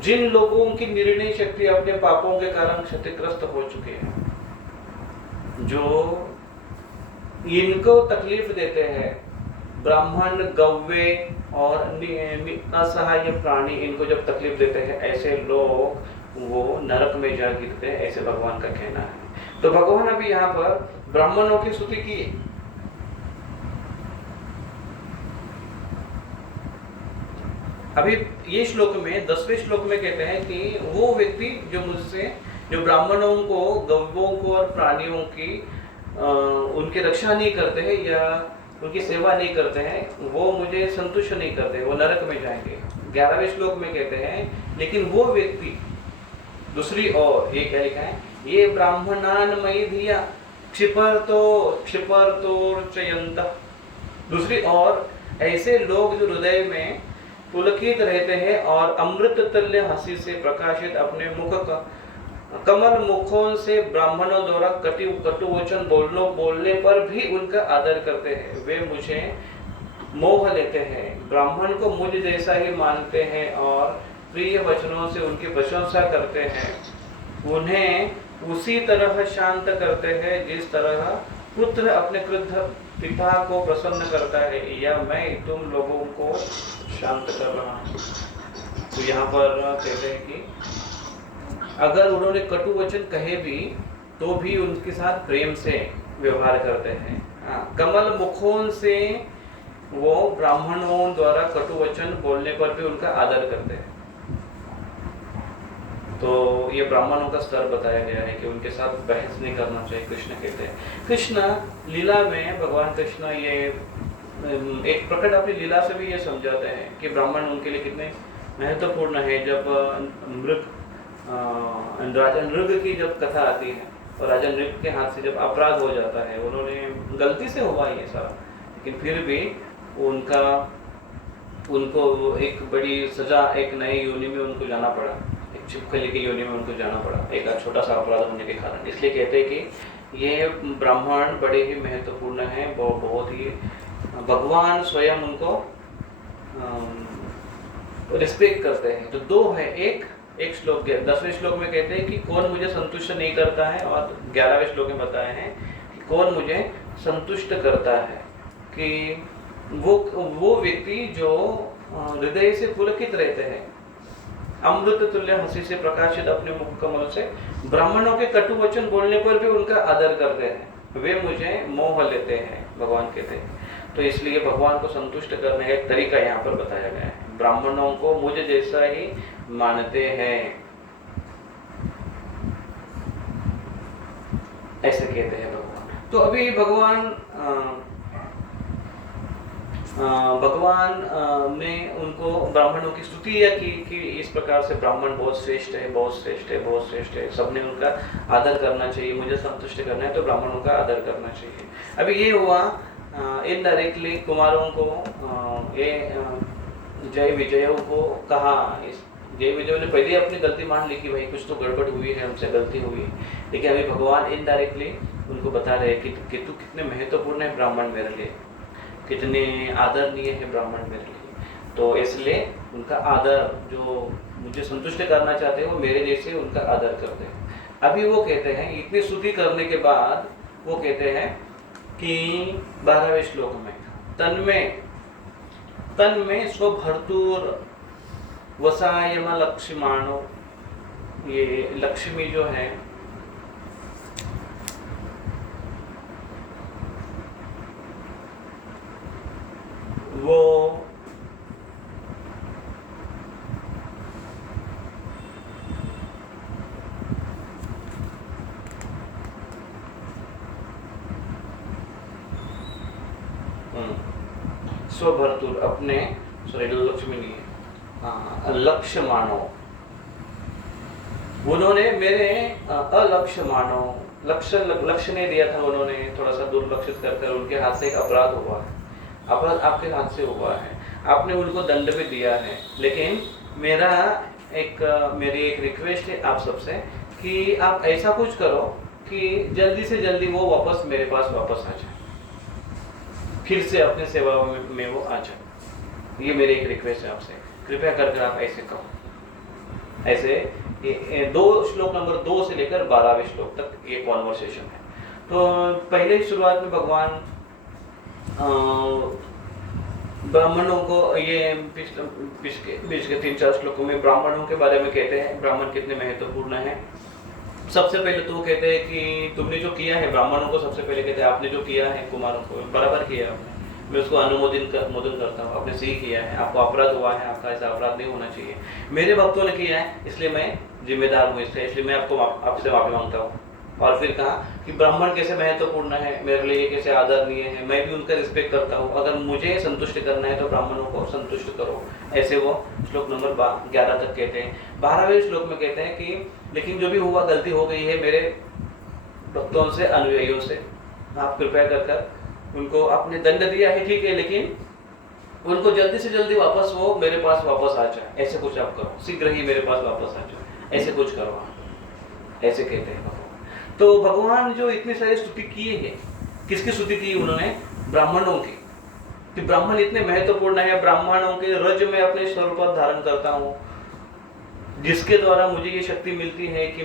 जिन लोगों की निर्णय शक्ति अपने पापों के कारण क्षतिग्रस्त हो चुके हैं, जो इनको तकलीफ देते हैं, ब्राह्मण, गव्य और असहाय प्राणी, इनको जब तकलीफ देते हैं, ऐसे लोग वो नरक में जा गिरते हैं, ऐसे भगवान का कहना है। तो भगवान अभी यहाँ पर ब्राह्मणों की स्तुति की। अभी ये श्लोक में 10वें श्लोक में कहते हैं कि वो व्यक्ति जो मुझसे, जो ब्राह्मणों को, गव्यों को और प्राणियों की उनकी रक्षा नहीं करते हैं या उनकी सेवा नहीं करते हैं, वो मुझे संतुष्ट नहीं करते, वो नरक में जाएंगे। 11वें श्लोक में कहते हैं लेकिन वो व्यक्ति, दूसरी ओर ये क्या लिखा है, ये ब्राह्मणान मयि धिया क्षिपर्तो चयंत। दूसरी ओर ऐसे लोग जो हृदय में पुलकित रहते हैं और अमृत तुल्य हंसी से प्रकाशित अपने मुख का कमल मुखों से ब्राह्मणों द्वारा कटु वचन बोलने पर भी उनका आदर करते हैं, वे मुझे मोह लेते हैं, ब्राह्मण को मुझ जैसा ही मानते हैं और प्रिय वचनों से उनकी प्रशंसा करते हैं, उन्हें उसी तरह शांत करते हैं जिस तरह पुत्र अपने क्रुद्ध पिता को प्रसन्न करता है, या मैं तुम लोगों को शांत कर रहा हूँ। तो यहाँ पर कहते हैं कि अगर उन्होंने कटु वचन कहे भी तो भी उनके साथ प्रेम से व्यवहार करते हैं। कमल मुखों से वो ब्राह्मणों द्वारा कटु वचन बोलने पर भी उनका आदर करते हैं। तो ये ब्राह्मणों का स्तर बताया गया है कि उनके साथ बहस नहीं करना चाहिए, कृष्ण कहते हैं। कृष्ण लीला में, भगवान कृष्ण ये एक प्रकट अपनी लीला से भी ये समझाते हैं कि ब्राह्मण उनके लिए कितने महत्वपूर्ण है। जब राजा नृग की जब कथा आती है और राजा नृग के हाथ से जब अपराध हो जाता है, उन्होंने गलती से हुआ ये सारा, लेकिन फिर भी उनको एक बड़ी सजा, एक नई योनि में उनको जाना पड़ा, एक छिपकली की योनि में उनको जाना पड़ा, एक छोटा सा अपराध होने के कारण। इसलिए कहते हैं कि ये ब्राह्मण बड़े ही महत्वपूर्ण हैं, वो बहुत ही भगवान स्वयं उनको रिस्पेक्ट करते हैं। तो दो है, एक श्लोक 10वें श्लोक में कहते हैं कि कौन मुझे संतुष्ट नहीं करता है, और 11वें श्लोक में बताए हैं कि कौन मुझे संतुष्ट करता है, कि वो व्यक्ति जो हृदय से पुलकित रहते हैं, अमृत तुल्य हंसी से प्रकाशित अपने मुख कमल से ब्राह्मणों के कटु वचन बोलने पर भी उनका आदर करते हैं, वे मुझे मोह लेते हैं, भगवान कहते हैं। तो इसलिए भगवान को संतुष्ट करने का एक तरीका यहाँ पर बताया गया है, ब्राह्मणों को मुझ जैसा ही मानते हैं, ऐसे कहते हैं भगवान। तो अभी भगवान ने उनको ब्राह्मणों की स्तुति की कि इस प्रकार से ब्राह्मण बहुत श्रेष्ठ है, बहुत श्रेष्ठ है, बहुत श्रेष्ठ है, सबने उनका आदर करना चाहिए, मुझे संतुष्ट करना है तो ब्राह्मणों का आदर करना चाहिए। अभी ये हुआ इनडायरेक्टली कुमारों को ये जय विजयों को कहा। इस जय विजय ने पहले अपनी गलती मान ली कि भाई कुछ तो गड़बड़ हुई है, हमसे गलती हुई है, लेकिन अभी भगवान इनडायरेक्टली उनको बता रहे हैं कि तू कितने महत्वपूर्ण है ब्राह्मण मेरे लिए, कितने आदरणीय है ब्राह्मण मेरे लिए। तो इसलिए उनका आदर, जो मुझे संतुष्ट करना चाहते हैं वो मेरे जैसे उनका आदर करते हैं। अभी वो कहते हैं, इतनी स्तुति करने के बाद वो कहते हैं कि 12वें श्लोक में तन में स्वभर्तुर वसायम लक्ष्माणो, ये लक्ष्मी जो है वो स्वभर्तुर अपने, सॉरी लक्ष्मी नहीं है, लक्ष्य मानो, उन्होंने मेरे अलक्ष्य मानो, लक्ष्य नहीं दिया था, उन्होंने थोड़ा सा दुर्लक्षित कर उनके हाथ से एक अपराध हुआ है, अपराध आपके हाथ से हुआ है, आपने उनको दंड भी दिया है, लेकिन मेरा मेरी एक रिक्वेस्ट है आप सबसे कि आप ऐसा कुछ करो कि जल्दी से जल्दी वो वापस मेरे पास वापस आ जाए, फिर से अपने सेवा में वो आ जाए। ये मेरी एक रिक्वेस्ट है आपसे, कृपया कर आप ऐसे कहो। ऐसे दो श्लोक नंबर 2 से लेकर 12वें श्लोक तक ये कॉन्वर्सेशन है। तो पहले ही शुरुआत में भगवान ब्राह्मणों को, ये बीच के 3-4 श्लोकों में ब्राह्मणों के बारे में कहते हैं, ब्राह्मण कितने महत्वपूर्ण हैं। सबसे पहले तो कहते हैं कि तुमने जो किया है, ब्राह्मणों को सबसे पहले कहते हैं आपने जो किया है कुमारों को बराबर किया आपने, मैं उसको अनुमोदन करता हूँ, आपने सही किया है, आपको अपराध हुआ है, आपका ऐसा अपराध नहीं होना चाहिए, मेरे भक्तों ने किया है इसलिए मैं जिम्मेदार हूँ इसका, इसलिए मैं आपसे माफी मांगता हूँ। और फिर कहा कि ब्राह्मण कैसे महत्वपूर्ण है मेरे लिए, कैसे आदरणीय है, मैं भी उनका रिस्पेक्ट करता हूँ, अगर मुझे संतुष्ट करना है तो ब्राह्मणों को संतुष्ट करो। ऐसे वो श्लोक नंबर 11 तक कहते हैं। 12वें श्लोक में कहते हैं कि लेकिन जो भी हुआ गलती हो गई है मेरे भक्तों से, अनुयायियों से, आप कृपया कर उनको आपने दंड दिया है ठीक है, लेकिन उनको जल्दी से जल्दी वापस वो मेरे पास वापस आ जाए, ऐसे कुछ आप करो, शीघ्र ही मेरे पास वापस आ जाए, ऐसे कुछ करो आप, ऐसे कहते हैं भगवान। तो भगवान जो इतनी सारी स्तुति किए हैं, किसकी स्तुति की उन्होंने? ब्राह्मणों की, कि ब्राह्मण इतने महत्वपूर्ण है, ब्राह्मणों के रज में अपने स्वरूप पर धारण करता हूँ, जिसके द्वारा मुझे ये शक्ति मिलती है कि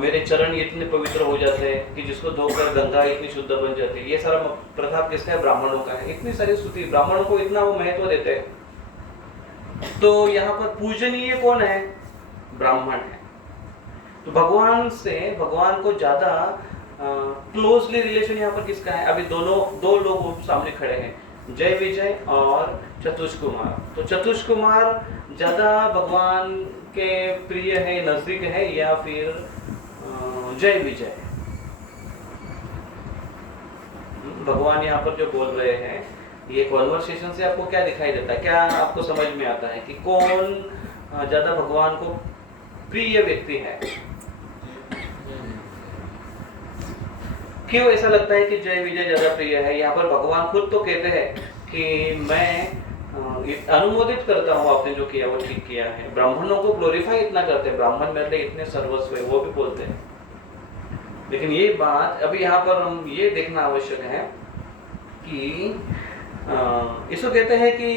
मेरे चरण इतने पवित्र हो जाते हैं कि जिसको धोकर गंगा इतनी शुद्ध बन जाती है। ये सारा प्रताप किसका है? ब्राह्मणों का है। इतनी सारी स्तुति, ब्राह्मणों को इतना वो महत्व देते हैं। तो यहाँ पर पूजनीय कौन है? ब्राह्मण है। तो भगवान को ज्यादा क्लोजली रिलेशन यहाँ पर किसका है? अभी दो लोग सामने खड़े हैं, जय विजय और चतुष कुमार। तो चतुष कुमार ज्यादा भगवान के प्रिय है, नजदीक है, या फिर जय विजय? भगवान यहाँ पर जो बोल रहे हैं, ये कॉन्वर्सेशन से आपको क्या दिखाई देता है? क्या आपको समझ में आता है कि कौन ज्यादा भगवान को प्रिय व्यक्ति है? क्यों ऐसा लगता है कि जय विजय ज्यादा प्रिय है? यहाँ पर भगवान खुद तो कहते हैं कि मैं अनुमोदित करता हूँ, आपने जो किया वो ठीक किया है। ब्राह्मणों को ग्लोरीफाई इतना करते हैं, ब्राह्मण मेरे लिए इतने सर्वस्व है, वो भी बोलते हैं। लेकिन ये बात अभी यहाँ पर हम ये देखना आवश्यक है कि इसको कहते हैं कि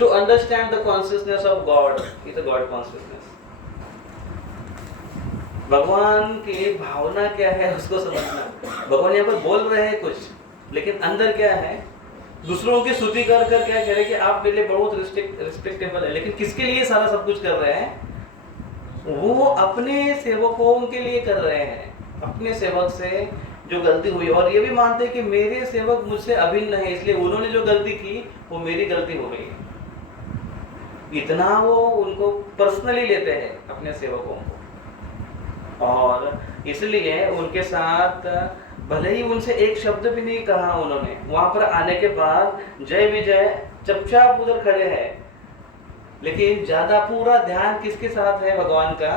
to understand the consciousness of God is a God consciousness. भगवान की भावना क्या है उसको समझना। भगवान यहाँ पर बोल रहे हैं कुछ, लेकिन अंदर क्या है? दूसरों की स्तुति कर क्या कह रहे हैं कि आप मेरे लिए बहुत रिस्पेक्टेबल है, लेकिन किसके लिए सारा सब कुछ कर रहे हैं? वो अपने सेवकों के लिए कर रहे हैं, अपने सेवक से जो गलती हुई, और ये भी मानते हैं कि मेरे सेवक मुझसे अभिन्न है, इसलिए उन्होंने जो गलती की वो मेरी गलती हो गई। इतना वो उनको पर्सनली लेते हैं अपने सेवकों को, और इसलिए उनके साथ भले ही उनसे एक शब्द भी नहीं कहा उन्होंने, वहां पर आने के बाद जय विजय चुपचाप उधर खड़े हैं, लेकिन ज्यादा पूरा ध्यान किसके साथ है भगवान का?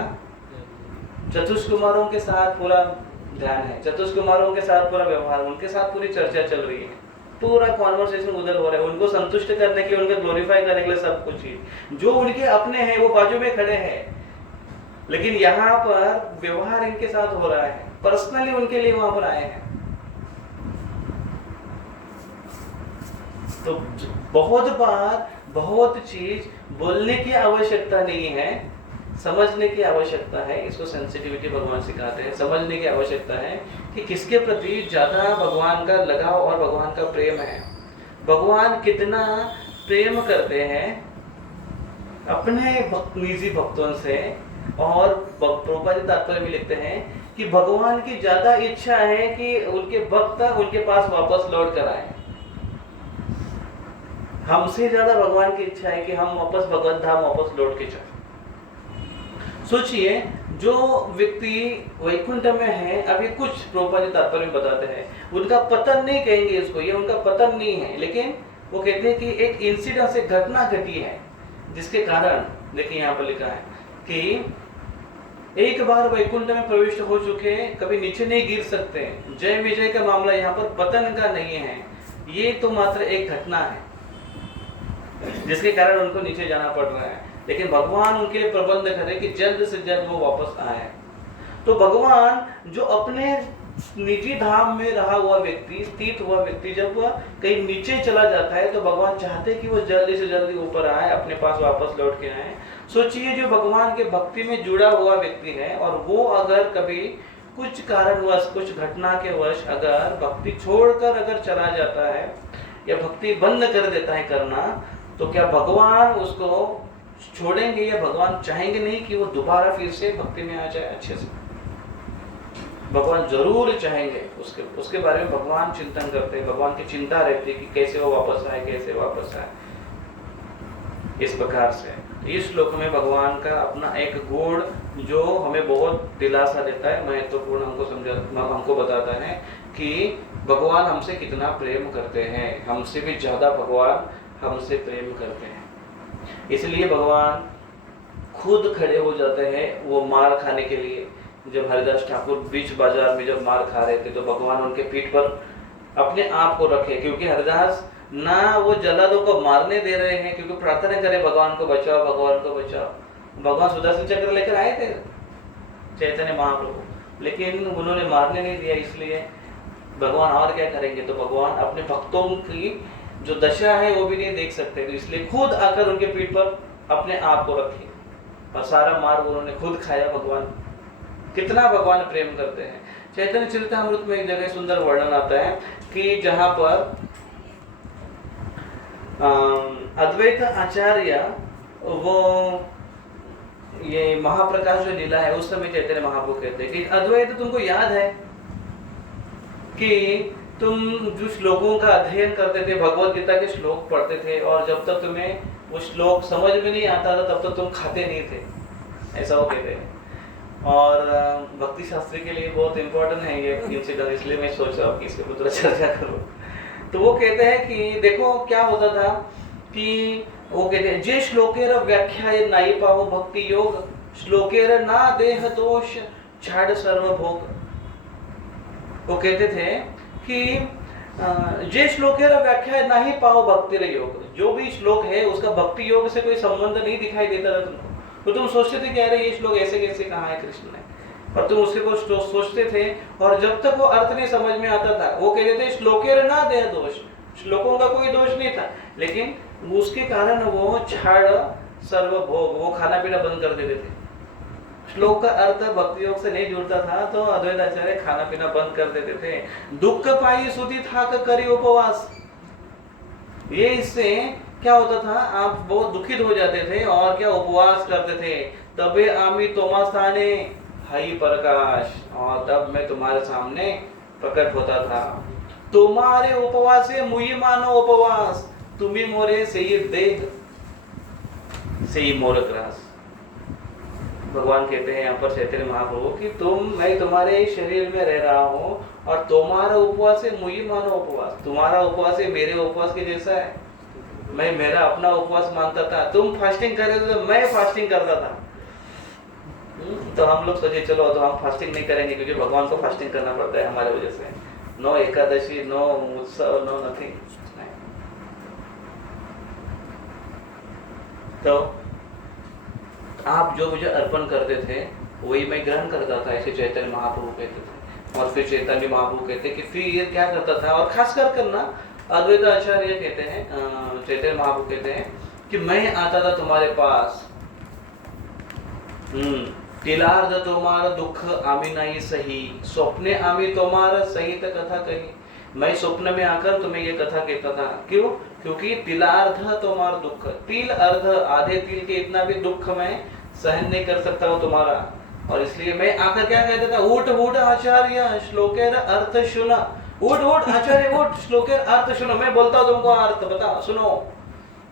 चतुष कुमारों के साथ पूरा ध्यान है, चतुष कुमारों के साथ पूरा व्यवहार, उनके साथ पूरी चर्चा चल रही है, पूरा कॉन्वर्सेशन उधर हो रहा है, उनको संतुष्ट करने के लिए, उनको ग्लोरीफाई करने के लिए सब कुछ ही। जो उनके अपने हैं वो बाजू में खड़े हैं, लेकिन यहाँ पर व्यवहार इनके साथ हो रहा है, पर्सनली उनके लिए वहां पर आए हैं। तो बहुत बार बहुत चीज बोलने की आवश्यकता नहीं है, समझने की आवश्यकता है। इसको सेंसिटिविटी भगवान सिखाते हैं। समझने की आवश्यकता है कि किसके प्रति ज्यादा भगवान का लगाव और भगवान का प्रेम है। भगवान कितना प्रेम करते हैं अपने निजी भक्तों से, और प्रभुपाद जी तात्पर्य में लिखते हैं कि भगवान की ज्यादा इच्छा है कि उनके भक्त उनके पास वापस लौट कर आए। हमसे ज्यादा भगवान की इच्छा है कि हम वापस भगवत धाम वापस लौट के जाए। सोचिए, जो व्यक्ति वैकुंठ में है, अभी कुछ प्रभुपाद जी तात्पर्य में बताते हैं, उनका पतन नहीं कहेंगे इसको, ये उनका पतन नहीं है, लेकिन वो कहते हैं कि एक इंसिडेंट से घटना घटी है, जिसके कारण देखिए यहाँ पर लिखा है कि एक बार वैकुंठ में प्रविष्ट हो चुके कभी नीचे नहीं गिर सकते। जय विजय का मामला यहाँ पर पतन का नहीं है, ये तो मात्र एक घटना है। जिसके कारण उनको नीचे जाना पड़ रहा है। लेकिन भगवान उनके लिए प्रबंध करे कि जल्द से जल्द वो वापस आए। तो भगवान जो अपने निजी धाम में रहा हुआ व्यक्ति, स्थित हुआ व्यक्ति, जब वह कहीं नीचे चला जाता है तो भगवान चाहते हैं कि वो जल्दी से जल्दी ऊपर आए, अपने पास वापस लौट के आए। सोचिए, जो भगवान के भक्ति में जुड़ा हुआ व्यक्ति है और वो अगर कभी कुछ कारणवश, कुछ घटना के वश अगर भक्ति छोड़कर अगर चला जाता है या भक्ति बंद कर देता है करना, तो क्या भगवान उसको छोड़ेंगे या भगवान चाहेंगे नहीं कि वो दोबारा फिर से भक्ति में आ जाए अच्छे से? भगवान जरूर चाहेंगे। उसके बारे में भगवान चिंतन करते हैं, भगवान की चिंता रहती है कि कैसे वो वापस आए, कैसे वापस आए। इस प्रकार से इस श्लोक में भगवान का अपना एक गुण जो हमें बहुत दिलासा देता है, महत्वपूर्ण हमको बताता है कि भगवान हमसे कितना प्रेम करते हैं, हमसे भी ज्यादा भगवान हमसे प्रेम करते हैं। इसलिए भगवान खुद खड़े हो जाते हैं वो मार खाने के लिए। जब हरिदास ठाकुर बीच बाजार में जब मार खा रहे थे तो भगवान उनके पीठ पर अपने आप को रखे, क्योंकि हरिदास ना वो जल्लादों को मारने दे रहे हैं, क्योंकि प्रार्थना करे भगवान को बचाओ, भगवान को बचाओ। भगवान सुदर्शन चक्र लेकर आए थे चैतन्य महाप्रभु, लेकिन उन्होंने मारने नहीं दिया। इसलिए भगवान और क्या करेंगे, तो भगवान अपने भक्तों की जो दशा है वो भी नहीं देख सकते, तो इसलिए खुद आकर उनके पीठ पर अपने आप को रखे और सारा मार उन्होंने खुद खाया। भगवान कितना भगवान प्रेम करते हैं। चैतन्य चरितामृत में एक जगह सुंदर वर्णन आता है कि जहां पर अद्वैत आचार्य वो ये महाप्रकाश जो लीला है उस समय चैतन्य महाप्रभु कहते हैं कि अद्वैत तुमको याद है कि तुम जो श्लोकों का अध्ययन करते थे, भगवत गीता के श्लोक पढ़ते थे, और जब तक तुम्हें वो श्लोक समझ में नहीं आता था तब तक तुम खाते नहीं थे, ऐसा वो कहते हैं। और भक्ति शास्त्री के लिए बहुत इंपॉर्टेंट है ये इंसिडेंट, इसलिए मैं सोच रहा हूँ कि इसके ऊपर चर्चा करूँ। तो वो कहते हैं कि देखो क्या होता था कि वो कहते हैं जे श्लोकेर व्याख्या नाई पाओ भक्ति योग, श्लोकेर ना देह दोष छाड़ सर्वभोग। वो कहते थे कि जे श्लोकेर व्याख्या नहीं पाओ भक्ति योग, जो भी श्लोक है उसका भक्ति योग से कोई संबंध नहीं दिखाई देता था तुमको, तो तुम सोचते थे कि अरे ये श्लोक ऐसे कैसे कहा है कृष्ण ने, और तुम उसके को सोचते थे। और जब तक वो अर्थ नहीं समझ में आता था, वो कहते थे श्लोकेर ना देह दोष, श्लोकों का कोई दोष नहीं था, लेकिन उसके कारण वो छाड़ सर्वभोग, वो खाना पीना बंद कर देते थे। श्लोक का अर्थ भक्ति योग से नहीं जुड़ता था तो अद्वैत आचार्य खाना पीना बंद कर देते थे। दुख पाई सुधी थाक करी उपवास, ये इससे क्या होता था, आप बहुत दुखित हो जाते थे और क्या उपवास करते थे। तबे आमी तोमा स्थाने हई प्रकाश, और तब मैं तुम्हारे सामने प्रकट होता था। तुम्हारे उपवास मुई मानो उपवास, तुम्ही मोरे से ही देख से ही मोर ग्रास। भगवान कहते हैं यहाँ पर चैतन्य महाप्रभु कि मैं तुम्हारे शरीर में रह रहा हूँ और तुम्हारा उपवास है मुई मानो उपवास, तुम्हारा उपवास है मेरे उपवास के जैसा है। मैं मेरा अपना उपवास मानता था, तुम फास्टिंग कर रहे थे तो मैं फास्टिंग करता था। तो हम लोग सोचे चलो तो हम फास्टिंग नहीं करेंगे क्योंकि भगवान को फास्टिंग करना पड़ता है हमारे वजह से। नो एकादशी, नो उत्सव, नो नथिंग। तो आप जो मुझे अर्पण करते थे वही मैं ग्रहण करता था, ऐसे चैतन्य महाप्रभु कहते थे। और फिर चैतन्य महाप्रभु कहते कि फिर क्या करता था, और खास कर करना अद्वैत आचार्य कहते हैं, चैतन्य महाप्रभु कहते हैं कि मैं आता था तुम्हारे पास, तिलार्ध तुम्हारा दुख आमी नहीं सही, स्वप्ने आमी तुम्हारा सहित कथा कही। मैं स्वप्न में आकर तुम्हें ये कथा कहता था, क्यों? क्योंकि तिलार्ध तुम्हारा दुख, तिल अर्ध आधे तिल के इतना भी दुख मैं सहन नहीं कर सकता हूँ तुम्हारा, और इसलिए मैं आकर क्या कहता था, उठ उठ आचार्य श्लोकेर अर्थ सुना, उठ उठ आचार्य उठ श्लोकेर अर्थ सुनो, मैं बोलता हूँ तुमको अर्थ बता सुनो।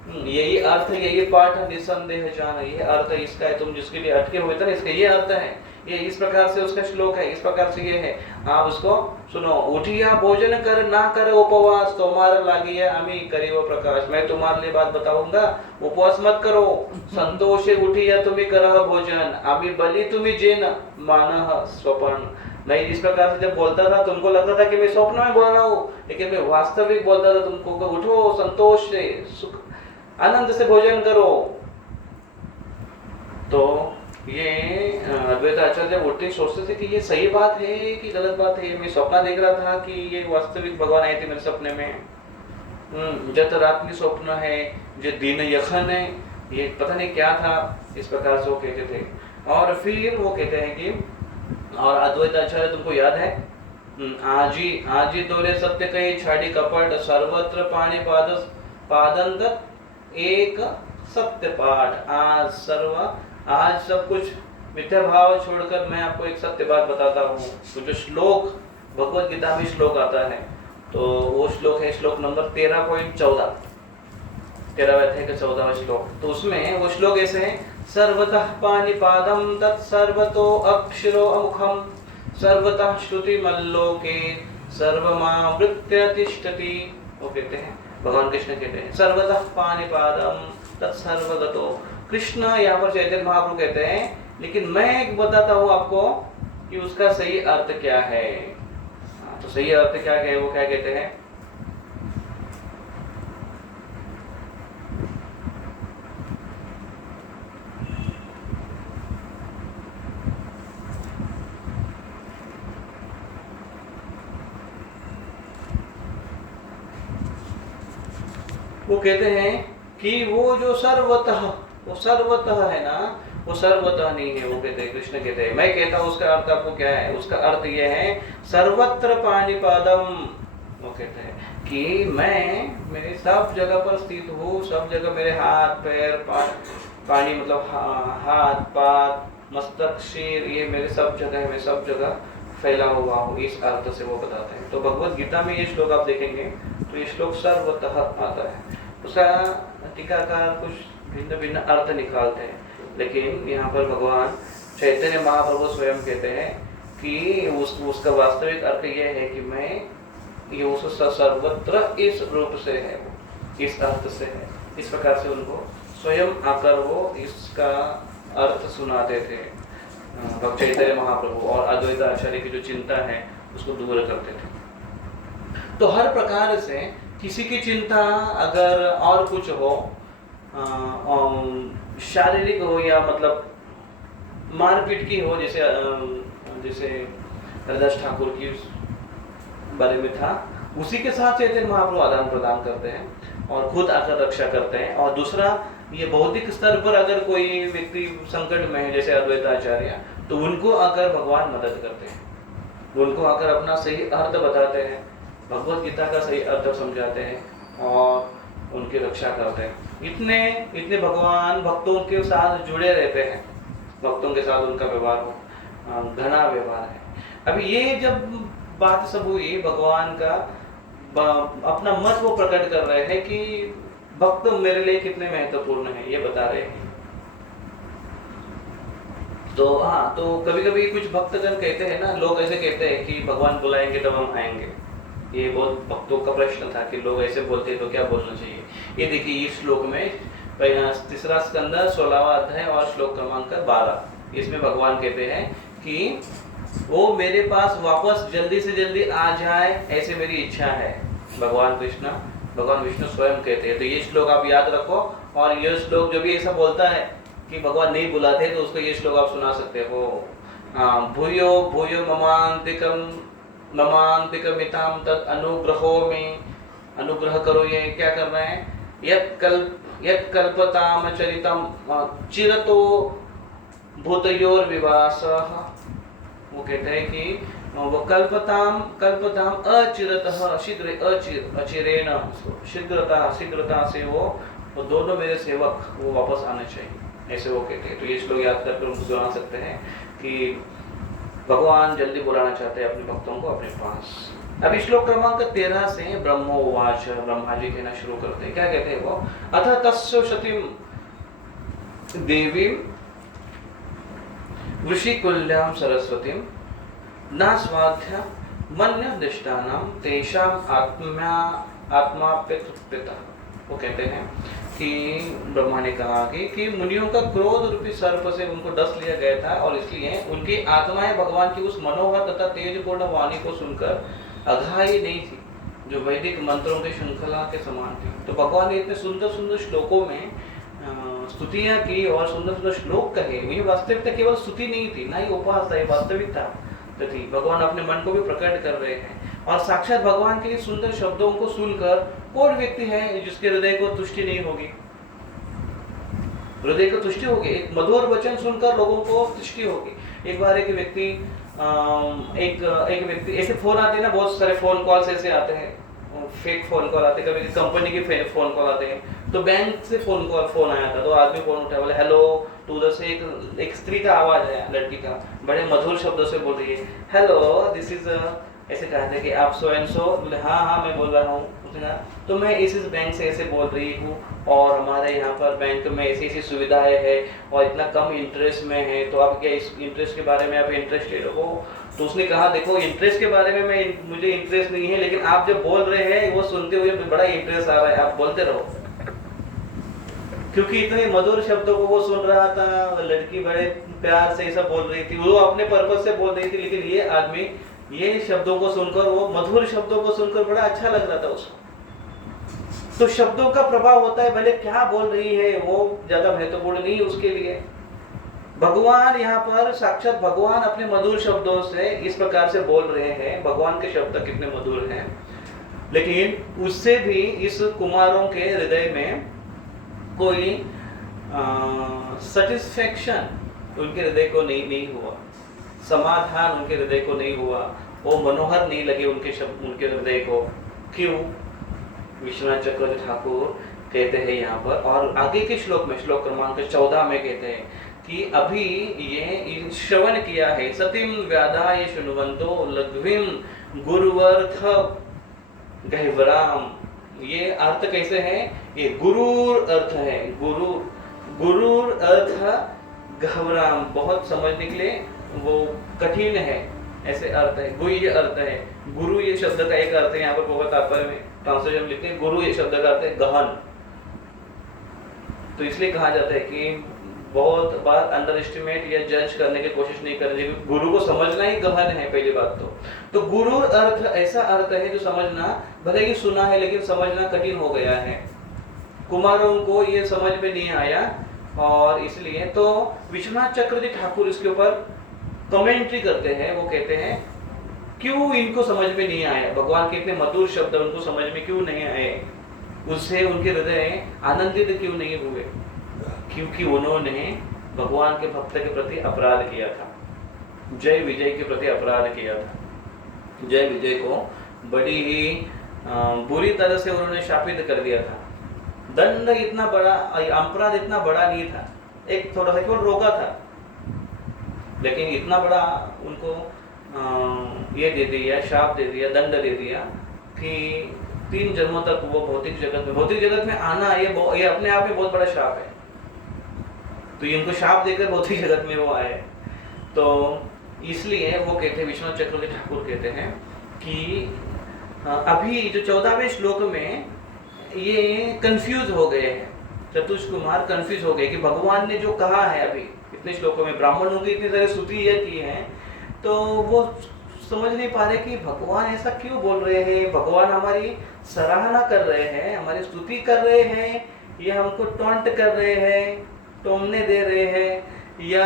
यही अर्थ, यही पाठ निसंदेह जान, ये अर्थ इसका है, तुम जिसके लिए अटके हुए थे ना इसका ये अर्थ है, ये इस प्रकार से उसका श्लोक है, इस प्रकार से ये है, आप उसको सुनो। उठिया भोजन कर ना कर उपवास, तुम्हारा लागी है अमी करियो प्रकाश। मैं तुम्हारे लिए बात बताऊंगा, उपवास मत करो, संतोषे उठिया तुम्हें करह भोजन, अमी बलि तुम्हें जेन मानह स्वपन। मैं इस प्रकार से जब बोलता था तुमको लगता था कि मैं स्वप्न में बोल रहा हूँ, लेकिन मैं वास्तविक बोलता था तुमको, उठो संतोष से, सुख आनंद से भोजन करो। तो ये अद्वैत आचार्य जब उठते सोचते थे कि ये सही बात है कि गलत बात है। मैं सपना देख रहा था कि ये वास्तविक भगवान आए थे मेरे सपने में। जत रात में स्वप्न है, जो दिन यखन है, ये पता नहीं क्या था, इस प्रकार से वो कहते थे। और फिर वो कहते हैं कि और अद्वैत आचार्य तुमको याद है, आज ही तोरे सत्य कही छाड़ी कपट, सर्वत्र पाणी पादंत एक सत्य पाठ। आज सब कुछ मिथ्या भाव छोड़कर मैं आपको एक सत्य बात बताता हूँ। तो जो श्लोक भगवत गीता में श्लोक आता है, तो वो श्लोक है श्लोक नंबर 13.14, 13वें अध्याय का 14वां श्लोक। तो उसमें वो श्लोक ऐसे है, सर्वतः पाणिपादं तत्सर्वतो अक्षरो अमुखम, सर्वतः श्रुति मल्लोके सर्वमावृत्य तिष्ठति। वो कहते हैं, भगवान कृष्ण कहते हैं सर्वतः पाणिपादं तत्सर्वगतो। कृष्ण यहाँ पर चैतन्य महाप्रभु कहते हैं, लेकिन मैं बताता हूँ आपको कि उसका सही अर्थ क्या है। तो सही अर्थ क्या है, वो क्या कहते हैं, वो कहते हैं कि वो जो सर्वतः है ना, वो सर्वतः नहीं है। वो कहते हैं, कृष्ण कहते हैं, मैं कहता हूँ उसका अर्थ आपको क्या है। उसका अर्थ ये है सर्वत्र पाणिपादम। वो कहते हैं कि मैं मेरे सब जगह पर स्थित हूँ, सब जगह मेरे हाथ पैर पानी मतलब हाथ पाद मस्तक शीर, ये मेरे सब जगह है, मैं सब जगह फैला हुआ हूँ। इस अर्थ से वो बताते हैं। तो भगवत गीता में ये श्लोक आप देखेंगे तो ये श्लोक सर्वतः आता है। उसका टीकाकार कुछ भिन्न भिन्न अर्थ निकालते हैं, लेकिन यहाँ पर भगवान चैतन्य महाप्रभु स्वयं कहते हैं कि उसका वास्तविक अर्थ ये है कि मैं ये उस सर्वत्र इस रूप से है, इस अर्थ से है। इस प्रकार से उनको स्वयं आकर वो इसका अर्थ सुनाते थे भक्त चैतन्य महाप्रभु, और अद्वैत आचार्य की जो चिंता है उसको दूर करते थे। तो हर प्रकार से किसी की चिंता अगर और कुछ हो, शारीरिक हो या मतलब मारपीट की हो, जैसे हरिदास ठाकुर की बारे में था, उसी के साथ चैतन्य महाप्रभु आदान प्रदान करते हैं और खुद आकर रक्षा करते हैं। और दूसरा, ये बौद्धिक स्तर पर अगर कोई व्यक्ति संकट में है जैसे अद्वैत आचार्य, तो उनको आकर भगवान मदद करते हैं, उनको आकर अपना सही अर्थ बताते हैं, भगवत गीता का सही अर्थ समझाते हैं और उनकी रक्षा करते हैं। इतने भगवान भक्तों के साथ जुड़े रहते हैं, भक्तों के साथ उनका व्यवहार हो घना व्यवहार है। अभी ये जब बात सब हुई, भगवान का अपना मत वो प्रकट कर रहे हैं कि भक्त मेरे लिए कितने महत्वपूर्ण है, ये बता रहे हैं। तो हाँ, तो कभी कभी कुछ भक्तजन कहते हैं ना, लोग ऐसे कहते हैं कि भगवान बुलाएंगे तब हम आएंगे। ये बहुत भक्तों का प्रश्न था कि लोग ऐसे बोलते हैं तो क्या बोलना चाहिए। ये देखिए इस श्लोक में तीसरा स्कंद 16वां अध्याय और श्लोक क्रमांक 12, इसमें भगवान कहते हैं कि वो मेरे पास वापस जल्दी से जल्दी आ जाए, ऐसे मेरी इच्छा है। भगवान विष्णु स्वयं कहते हैं। तो ये श्लोक आप याद रखो, और ये श्लोक जो भी ऐसा बोलता है कि भगवान नहीं बुलाते, तो उसको ये श्लोक आप सुना सकते हो। भूयो भूयो ममांतिकमिताम तत् अनुग्रहो में, अनुग्रह करो, ये क्या कर रहे हैं, यत् कल्पताम चरितम चिरतो भूतयोर विवासः। वो कहते हैं कि वो कल्पताम अचिरतः अचिरेण, शीघ्रता से वो दोनों मेरे सेवक वो वापस आने चाहिए, ऐसे वो कहते हैं। तो ये श्लोक याद करके उनको सुना सकते हैं कि भगवान जल्दी बुलाना चाहते हैं अपने भक्तों को अपने पास। अभी श्लोक क्रमांक 13 से ब्रह्मोवाच, ब्रह्मा जी कहना शुरू करते हैं। क्या कहते हैं वो, अथ तस्य शतीम देवीं ऋषिकुल्यां सरस्वतीं न स्वाध्या मन्य दिष्टानां तेषां आत्माप्यतृप्यता। वो कहते हैं कि ब्रह्मा ने कहा कि मुनियों का क्रोध रूपी सर्प से उनको डस लिया गया था, और इसलिए उनकी आत्माएं भगवान की उस मनोहर तथा तेजपूर्ण वाणी को सुनकर अघाई नहीं थी। जो वैदिक मंत्रों की श्रृंखला के समान थी। तो भगवान ने इतने सुंदर सुंदर श्लोकों में स्तुतियाँ की और सुंदर सुंदर श्लोक कहे। ये वास्तविकता केवल स्तुति नहीं थी, ना ही उपहास था, ये वास्तविकता तो थी। भगवान अपने मन को भी प्रकट कर रहे हैं और साक्षात भगवान के सुंदर शब्दों को सुनकर कौन व्यक्ति है जिसके हृदय को तुष्टि नहीं होगी, हृदय को तुष्टि होगी। एक मधुर वचन सुनकर लोगों को तुष्टि होगी। एक बार एक व्यक्ति ऐसे फोन आते हैं ना, बहुत सारे फोन कॉल्स ऐसे आते हैं, फेक फोन कॉल आते हैं, कभी कंपनी के फोन कॉल आते हैं। तो बैंक से फोन आया था, तो आदमी फोन उठाया, बोले हेलो, तो उधर से एक स्त्री का आवाज आया, लड़की का, बड़े मधुर शब्दों से बोल रही है, हेलो दिस इज, ऐसे कहा था कि आप सो एंड सो। बोले हाँ मैं बोल रहा हूँ। उसने कहा तो मैं इस बैंक से ऐसे बोल रही हूँ और हमारे यहाँ पर बैंक में ऐसी सुविधाएं है और इतना कम इंटरेस्ट में है, तो आप क्या इस इंटरेस्ट के बारे में आप इंटरेस्टेड हो? तो उसने कहा देखो इंटरेस्ट के बारे में मुझे इंटरेस्ट नहीं है, लेकिन आप जो बोल रहे हैं वो सुनते हुए बड़ा इंटरेस्ट आ रहा है, आप बोलते रहो। क्योंकि इतने मधुर शब्दों को वो सुन रहा था, लड़की बड़े प्यार से ऐसा बोल रही थी, वो अपने पर्पस से बोल रही थी, लेकिन ये आदमी ये शब्दों को सुनकर, वो मधुर शब्दों को सुनकर बड़ा अच्छा लग रहा था उसको। तो शब्दों का प्रभाव होता है, भले क्या बोल रही है वो ज्यादा महत्वपूर्ण नहीं उसके लिए। भगवान यहाँ पर साक्षात भगवान अपने मधुर शब्दों से इस प्रकार से बोल रहे हैं। भगवान के शब्द कितने मधुर हैं, लेकिन उससे भी इस कुमारों के हृदय में कोई सेटिस्फैक्शन उनके हृदय को नहीं हुआ, समाधान उनके हृदय को नहीं हुआ, वो मनोहर नहीं लगे उनके शब्द उनके हृदय को। क्यों? विश्वनाथ चक्रवर्ती ठाकुर कहते हैं यहाँ पर, और आगे के श्लोक में, श्लोक क्रमांक 14 में कहते हैं कि अभी ये श्रवण किया है, सतिम व्याधाय शृण्वन्तो लघ्वीं गुरुवर्थ गह्वराम। ये अर्थ कैसे है? ये गुरुर अर्थ है, गुरुर अर्थ गह्वराम, बहुत समझने के लिए वो कठिन है, ऐसे अर्थ है। गुह्य अर्थ है। गुरु ये शब्द का एक अर्थ है, यहाँ पर बहुत तात्पर्य में ट्रांसलेशन लिखते हैं, गुरु ये शब्द का अर्थ है गहन। तो इसलिए कहा जाता है कि बहुत बार अंडर एस्टिमेट या जज करने की कोशिश नहीं करनी चाहिए, गुरु को समझना ही गहन है पहली बात तो गुरु अर्थ ऐसा अर्थ है जो समझना, भले ही सुना है लेकिन समझना कठिन हो गया है, कुमारों को ये समझ में नहीं आया। और इसलिए तो विश्वनाथ चक्रवर्ती ठाकुर इसके ऊपर कमेंट्री करते हैं, वो कहते हैं क्यों इनको समझ में नहीं आया, भगवान के इतने मधुर शब्द उनको समझ में क्यों नहीं आए, उससे उनके हृदय आनंदित क्यों नहीं हुए? क्योंकि उन्होंने भगवान के भक्त के प्रति अपराध किया था, जय विजय के प्रति अपराध किया था। जय विजय को बड़ी ही बुरी तरह से उन्होंने शापित कर दिया था। दंड इतना बड़ा, अपराध इतना बड़ा नहीं था, एक थोड़ा सा केवल रोका था, लेकिन इतना बड़ा उनको ये दे दिया, शाप दे दिया, दंड दे दिया कि 3 जन्मों तक वो भौतिक जगत में आना, ये अपने आप में बहुत बड़ा शाप है। तो इनको शाप देकर भौतिक जगत में वो आए। तो इसलिए वो कहते हैं, विश्वनाथ चक्रवर्ती ठाकुर कहते हैं कि अभी जो 14वें श्लोक में ये कंफ्यूज हो गए हैं, चतुष कुमार कंफ्यूज हो गए कि भगवान ने जो कहा है अभी इतने श्लोकों में, ब्राह्मणों की इतनी सारी स्तुति की है, तो वो समझ नहीं पा रहे कि भगवान ऐसा क्यों बोल रहे हैं, भगवान हमारी सराहना कर रहे हैं, हमारी स्तुति कर रहे हैं, या हमको टॉन्ट कर रहे हैं, टोमने दे रहे हैं, या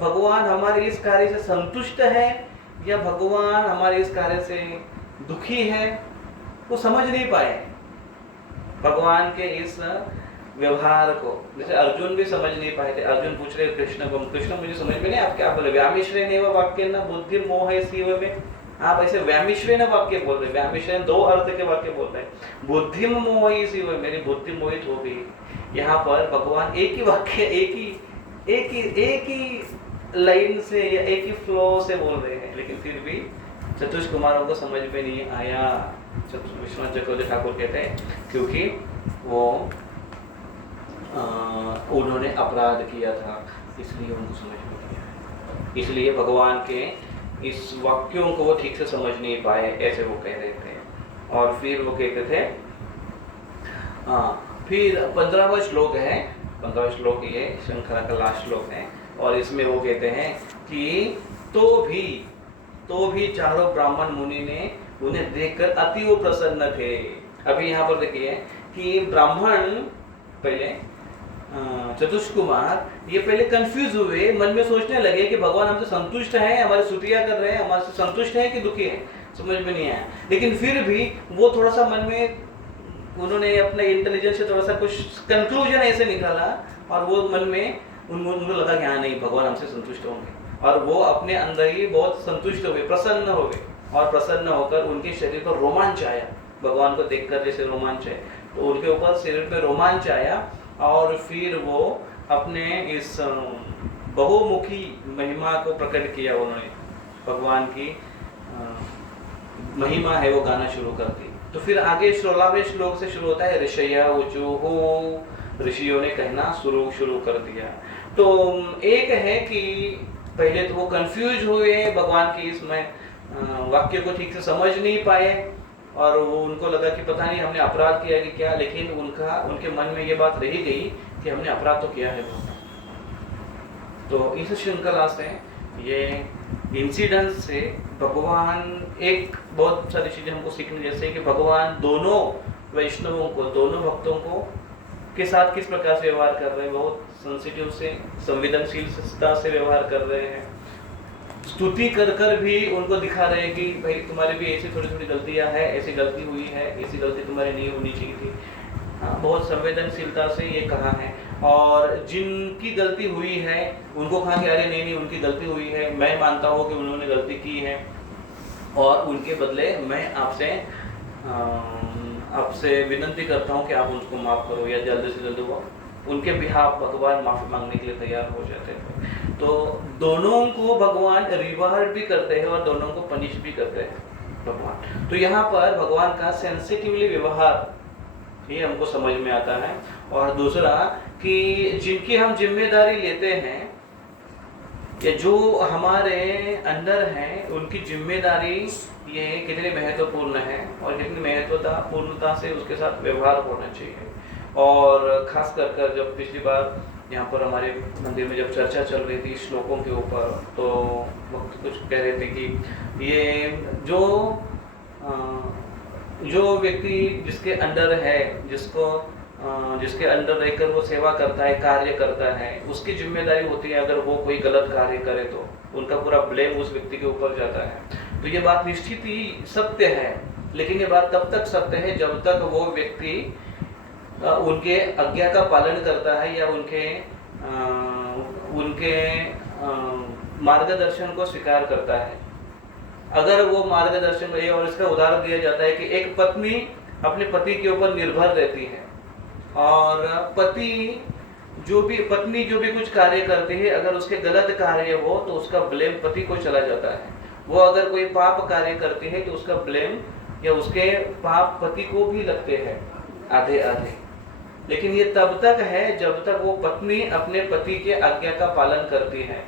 भगवान हमारे इस कार्य से संतुष्ट है, या भगवान हमारे इस कार्य से दुखी है। वो समझ नहीं पाए भगवान के इस व्यवहार को। जैसे अर्जुन भी समझ नहीं पाए थे, अर्जुन पूछ रहे कृष्ण को, कृष्ण मुझे समझ में नहीं, आप क्या बोले, व्यामिश्रेण एव वाक्य न बुद्धि मोह सीव में, आप ऐसे व्यामिश्रेण वाक्य बोल रहे, व्यामिश्रेण 2 अर्थ के वाक्य बोल रहे हैं, बुद्धि मोह सीव, मेरी बुद्धि मोहित हो गई। यहाँ पर भगवान एक ही वाक्य, एक ही लाइन से या एक ही फ्लो से बोल रहे हैं, लेकिन फिर भी चतुष कुमारों को समझ में नहीं आया। विश्वनाथ चक्रवर्ती ठाकुर कहते हैं क्योंकि वो उन्होंने अपराध किया था, इसलिए उनको समझ में नहीं आया, इसलिए भगवान के इस वाक्यों को वो ठीक से समझ नहीं पाए, ऐसे वो कह रहे थे। और फिर वो कहते थे, फिर 15वां श्लोक है, 15वां श्लोक ये श्रृंखला का लास्ट श्लोक है, और इसमें वो कहते हैं कि तो भी चारों ब्राह्मण मुनि ने उन्हें देखकर अति वो प्रसन्न थे। अभी यहाँ पर देखिए कि ब्राह्मण पहले चतुष्कुमार ये पहले कंफ्यूज हुए, मन में सोचने लगे कि भगवान हमसे संतुष्ट हैं, हमारी स्तुतियां कर रहे हैं, हमारे से संतुष्ट हैं कि दुखी हैं, समझ में नहीं आया। लेकिन फिर भी वो थोड़ा सा मन में उन्होंने अपने इंटेलिजेंस से थोड़ा सा कुछ कंक्लूजन ऐसे निकाला और वो मन में उनको लगा कि हाँ नहीं, भगवान हमसे संतुष्ट होंगे, और वो अपने अंदर ही बहुत संतुष्ट हुए, प्रसन्न हो गए, और प्रसन्न होकर उनके शरीर पर रोमांच आया, भगवान को देखकर जैसे रोमांच है, तो उनके ऊपर शरीर पे रोमांच आया, और फिर वो अपने इस बहुमुखी महिमा को प्रकट किया। उन्होंने भगवान की महिमा है वो गाना शुरू कर दी। तो फिर आगे 16वें श्लोक से शुरू होता है, ऋषया ऊचुः, ऋषियों ने कहना शुरू कर दिया। तो एक है कि पहले तो वो कंफ्यूज हुए, भगवान की इसमें वाक्य को ठीक से समझ नहीं पाए, और वो उनको लगा कि पता नहीं हमने अपराध किया कि क्या, लेकिन उनके मन में ये बात रही गई कि हमने अपराध तो किया है बहुत। तो इस श्रृंखला से, ये इंसिडेंट से भगवान एक बहुत सारी चीजें हमको सीखने जैसे कि भगवान दोनों वैष्णवों को, दोनों भक्तों को के साथ किस प्रकार से व्यवहार कर रहे हैं, बहुत सेंसिटिव से, संवेदनशीलता से व्यवहार कर रहे हैं। स्तुति कर कर भी उनको दिखा रहे हैं कि भाई तुम्हारी भी ऐसी थोड़ी थोड़ी गलतियां हैं, ऐसी गलती हुई है, ऐसी गलती तुम्हारी नहीं होनी चाहिए थी। हाँ, बहुत संवेदनशीलता से ये कहा है। और जिनकी गलती हुई है उनको कहा कि अरे नहीं नहीं, उनकी गलती हुई है, मैं मानता हूँ कि उन्होंने गलती की है, और उनके बदले मैं आपसे विनंती करता हूँ कि आप उनको माफ़ करो, या जल्द से जल्द वो उनके बिहाफ भगवान माफ़ी मांगने के लिए तैयार हो जाते हैं। तो दोनों को भगवान रिवार्ड भी करते हैं और दोनों को पनिश भी करते हैं भगवान। तो यहाँ पर भगवान का सेंसिटिवली व्यवहार ये हमको समझ में आता है। और दूसरा कि जिनकी हम जिम्मेदारी लेते हैं या जो हमारे अंदर हैं, उनकी जिम्मेदारी ये कितनी महत्वपूर्ण है और कितनी महत्वपूर्णता से उसके साथ व्यवहार होना चाहिए। और खास कर जब पिछली बार यहाँ पर हमारे मंदिर में जब चर्चा चल रही थी श्लोकों के ऊपर, तो वक्त कुछ कह रहे थे कि ये जो व्यक्ति जिसके अंडर है, जिसके अंडर रहकर वो सेवा करता है, कार्य करता है, उसकी जिम्मेदारी होती है अगर वो कोई गलत कार्य करे तो उनका पूरा ब्लेम उस व्यक्ति के ऊपर जाता है। तो ये बात निश्चित ही सत्य है, लेकिन ये बात तब तक सत्य है जब तक वो व्यक्ति उनके आज्ञा का पालन करता है या उनके मार्गदर्शन को स्वीकार करता है। अगर वो मार्गदर्शन, और इसका उदाहरण दिया जाता है कि एक पत्नी अपने पति के ऊपर निर्भर रहती है, और पत्नी जो भी कुछ कार्य करती है, अगर उसके गलत कार्य हो तो उसका ब्लेम पति को चला जाता है। वो अगर कोई पाप कार्य करती है तो उसका ब्लेम या उसके पाप पति को भी लगते हैं आधे आधे। लेकिन ये तब तक है जब तक वो पत्नी अपने पति के आज्ञा का पालन करती है।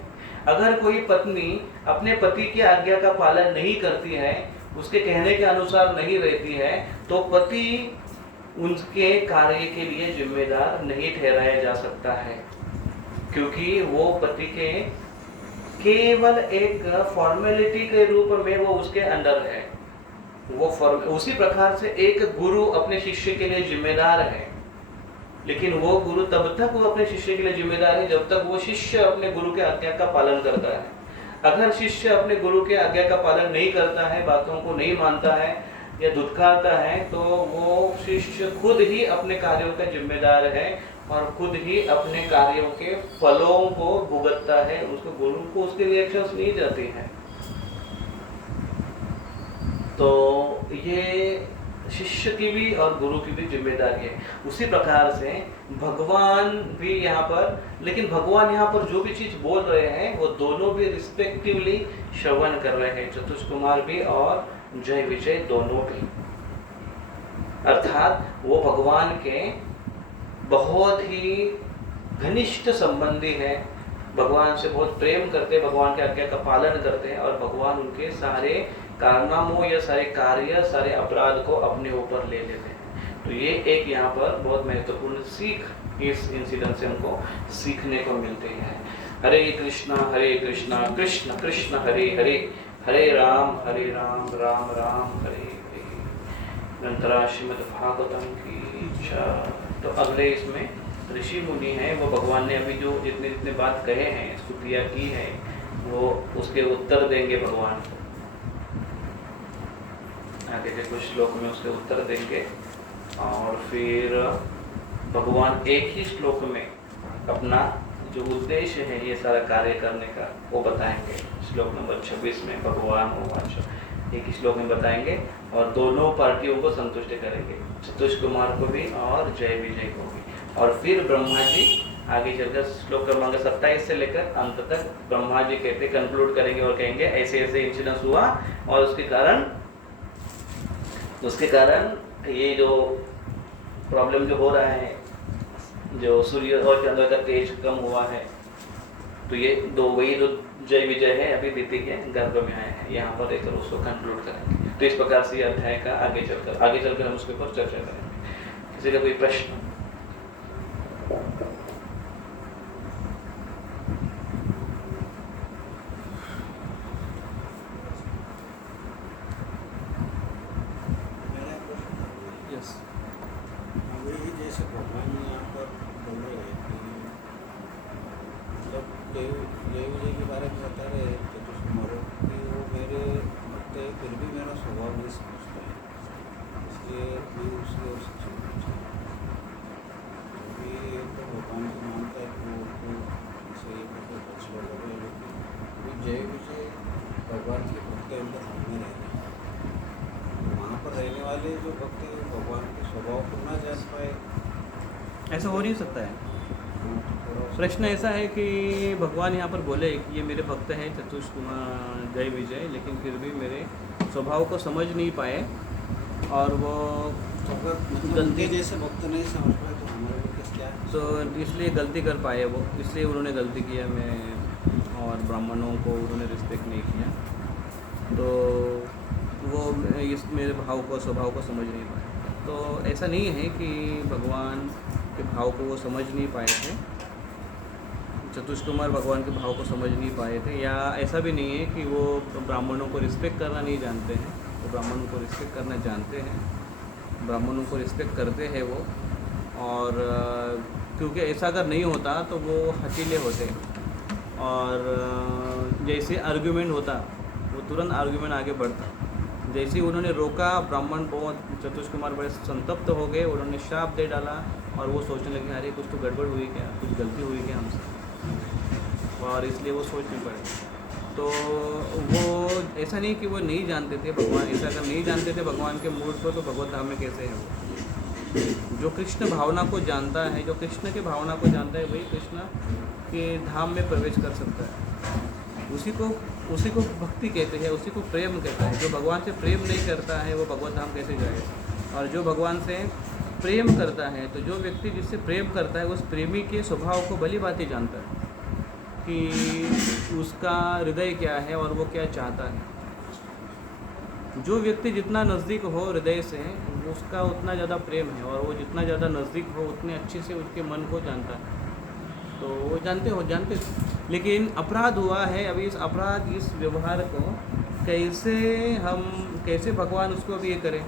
अगर कोई पत्नी अपने पति की आज्ञा का पालन नहीं करती है, उसके कहने के अनुसार नहीं रहती है, तो पति उनके कार्य के लिए जिम्मेदार नहीं ठहराया जा सकता है, क्योंकि वो पति के केवल एक फॉर्मेलिटी के रूप में वो उसके अंडर है। उसी प्रकार से एक गुरु अपने शिष्य के लिए जिम्मेदार है, लेकिन वो गुरु तब तक वो अपने शिष्य के लिए जिम्मेदार है जब तक वो शिष्य अपने गुरु के आज्ञा का पालन करता है। अगर शिष्य अपने गुरु के आज्ञा का पालन नहीं करता है, बातों को नहीं मानता है या दुत्कारता है, तो वो शिष्य खुद ही अपने कार्यों का जिम्मेदार है और खुद ही अपने कार्यों के फलों को भुगतता है। उसको गुरु को उसके रिएक्शंस नहीं जाती है। तो ये शिष्य की भी और गुरु की भी जिम्मेदारी है। उसी प्रकार से भगवान भी यहाँ पर, लेकिन भगवान यहाँ पर जो भी चीज बोल रहे हैं वो दोनों भी रिस्पेक्टिवली श्रवण कर रहे हैं, चतुष्कुमार भी और जय विजय दोनों भी। अर्थात वो भगवान के बहुत ही घनिष्ठ संबंधी है, भगवान से बहुत प्रेम करते, भगवान के आज्ञा का पालन करते हैं, और भगवान उनके सारे कारनामों या सारे कार्य, सारे अपराध को अपने ऊपर ले लेते हैं। तो ये एक यहाँ पर बहुत महत्वपूर्ण सीख इस इंसिडेंट से हमको सीखने को मिलती है। हरे कृष्णा कृष्ण कृष्ण हरे हरे, हरे राम राम हरे हरे। अनंतरा श्रीमद् भागवतम की इच्छा। तो अगले इसमें ऋषि मुनि हैं, वो भगवान ने अभी जो जितने जितने बात कहे हैं, स्तुतियाँ की है, वो उसके उत्तर देंगे भगवान को। आगे के कुछ श्लोक में उसके उत्तर देंगे और फिर भगवान एक ही श्लोक में अपना जो उद्देश्य है ये सारा कार्य करने का वो बताएंगे। श्लोक नंबर 26 में भगवान उवाच एक ही श्लोक में बताएंगे और दोनों पार्टियों को संतुष्ट करेंगे, चतुष कुमार को भी और जय विजय को भी। और फिर ब्रह्मा जी आगे चलकर श्लोक क्रमांक 27 से लेकर अंत तक ब्रह्मा जी कहते कंक्लूड करेंगे और कहेंगे ऐसे ऐसे इंसिडेंस हुआ और उसके कारण ये जो प्रॉब्लम जो हो रहा है, जो सूर्य और चंद्र का तेज कम हुआ है, तो ये दो वही जो जय विजय है अभी बीती के गर्भ में आए हैं, यहाँ पर लेकर उसको कंक्लूड करेंगे। तो इस प्रकार से अध्याय का आगे चलकर हम उसके ऊपर चर्चा करेंगे। किसी का कोई प्रश्न? वही जैसे भगवान यहाँ पर बोल रहे हैं कि मतलब जय विजय के बारे में बता रहे हैं चतुष कुमार कि वो मेरे भक्त है, फिर भी मेरा स्वभाव नहीं समझता है, इसलिए भी उससे शिक्षण पूछा। क्योंकि तो भगवान को मानता है कि वो उनको सही करके फैसला कर रहे हैं, लेकिन जय विजय भगवान के भक्त है, उनका सामने रहना है। वहाँ पर रहने वाले जो भक्त हैं भगवान के स्वभाव को ना जान पाए, ऐसा हो नहीं सकता है। प्रश्न ऐसा है कि भगवान यहाँ पर बोले कि ये मेरे भक्त हैं चतुष कुमार जय विजय, लेकिन फिर भी मेरे स्वभाव को समझ नहीं पाए और वो गलती जैसे भक्त नहीं समझ पाए तो हमारे लिए क्या है? तो इसलिए गलती कर पाए वो, इसलिए उन्होंने गलती किया मैं और ब्राह्मणों को उन्होंने रिस्पेक्ट नहीं किया, तो वो इस मेरे भाव को स्वभाव को समझ नहीं पाए। तो ऐसा नहीं है कि भगवान के भाव को वो समझ नहीं पाए थे, चतुष कुमार भगवान के भाव को समझ नहीं पाए थे, या ऐसा भी नहीं है कि वो ब्राह्मणों को रिस्पेक्ट करना नहीं जानते हैं। वो ब्राह्मणों को रिस्पेक्ट करना जानते हैं, ब्राह्मणों को रिस्पेक्ट करते हैं वो। और क्योंकि ऐसा अगर नहीं होता तो वो हकीले होते और जैसे आर्ग्यूमेंट होता वो तुरंत आर्ग्यूमेंट आगे बढ़ता। जैसे ही उन्होंने रोका, ब्राह्मण बहुत चतुष कुमार बड़े संतप्त हो गए, उन्होंने शाप दे डाला और वो सोचने लगे अरे कुछ तो गड़बड़ हुई क्या, कुछ गलती हुई क्या हमसे, और इसलिए वो सोचने पड़े। तो वो ऐसा नहीं कि वो नहीं जानते थे भगवान, ऐसा अगर नहीं जानते थे भगवान के मूड को तो भगवत धाम में कैसे है वो। जो कृष्ण भावना को जानता है, जो कृष्ण की भावना को जानता है, वही कृष्ण के धाम में प्रवेश कर सकता है। उसी को भक्ति कहते हैं, उसी को प्रेम कहता है। जो भगवान से प्रेम नहीं करता है वो भगवत धाम कैसे जाएगा? और जो भगवान से प्रेम करता है, तो जो व्यक्ति जिससे प्रेम करता है उस प्रेमी के स्वभाव को भली भांति जानता है कि उसका हृदय क्या है और वो क्या चाहता है। जो व्यक्ति जितना नज़दीक हो हृदय से, उसका उतना ज़्यादा प्रेम है, और वो जितना ज़्यादा नज़दीक हो उतने अच्छे से उसके मन को जानता है। तो वो जानते लेकिन अपराध हुआ है। अभी इस अपराध, इस व्यवहार को कैसे भगवान उसको अभी ये करें,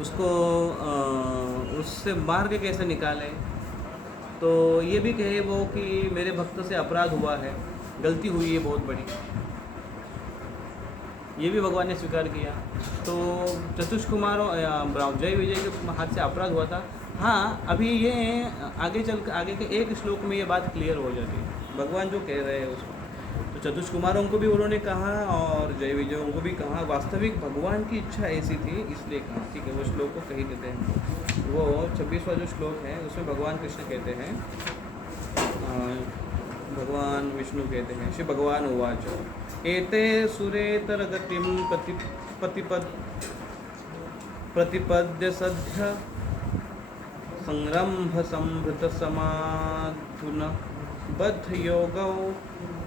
उसको उससे मार के कैसे निकालें। तो ये भी कहे वो कि मेरे भक्त से अपराध हुआ है, गलती हुई है बहुत बड़ी, ये भी भगवान ने स्वीकार किया। तो चतुष कुमार और जय विजय के हाथ से अपराध हुआ था। हाँ, अभी ये आगे के एक श्लोक में ये बात क्लियर हो जाती है, भगवान जो कह रहे हैं उसको। तो चतुष कुमारों को भी उन्होंने कहा और जय विजयों को भी कहा। वास्तविक भगवान की इच्छा ऐसी थी इसलिए कहा। ठीक है, वो श्लोक को कही देते हैं। वो 26वां जो श्लोक है उसमें भगवान कृष्ण कहते हैं, भगवान विष्णु कहते हैं, श्री भगवान उवाच एते सुरेतर गतिम प्रतिपद्य सद्य संरंभ संभृत समाधुन बद्ध योगौ।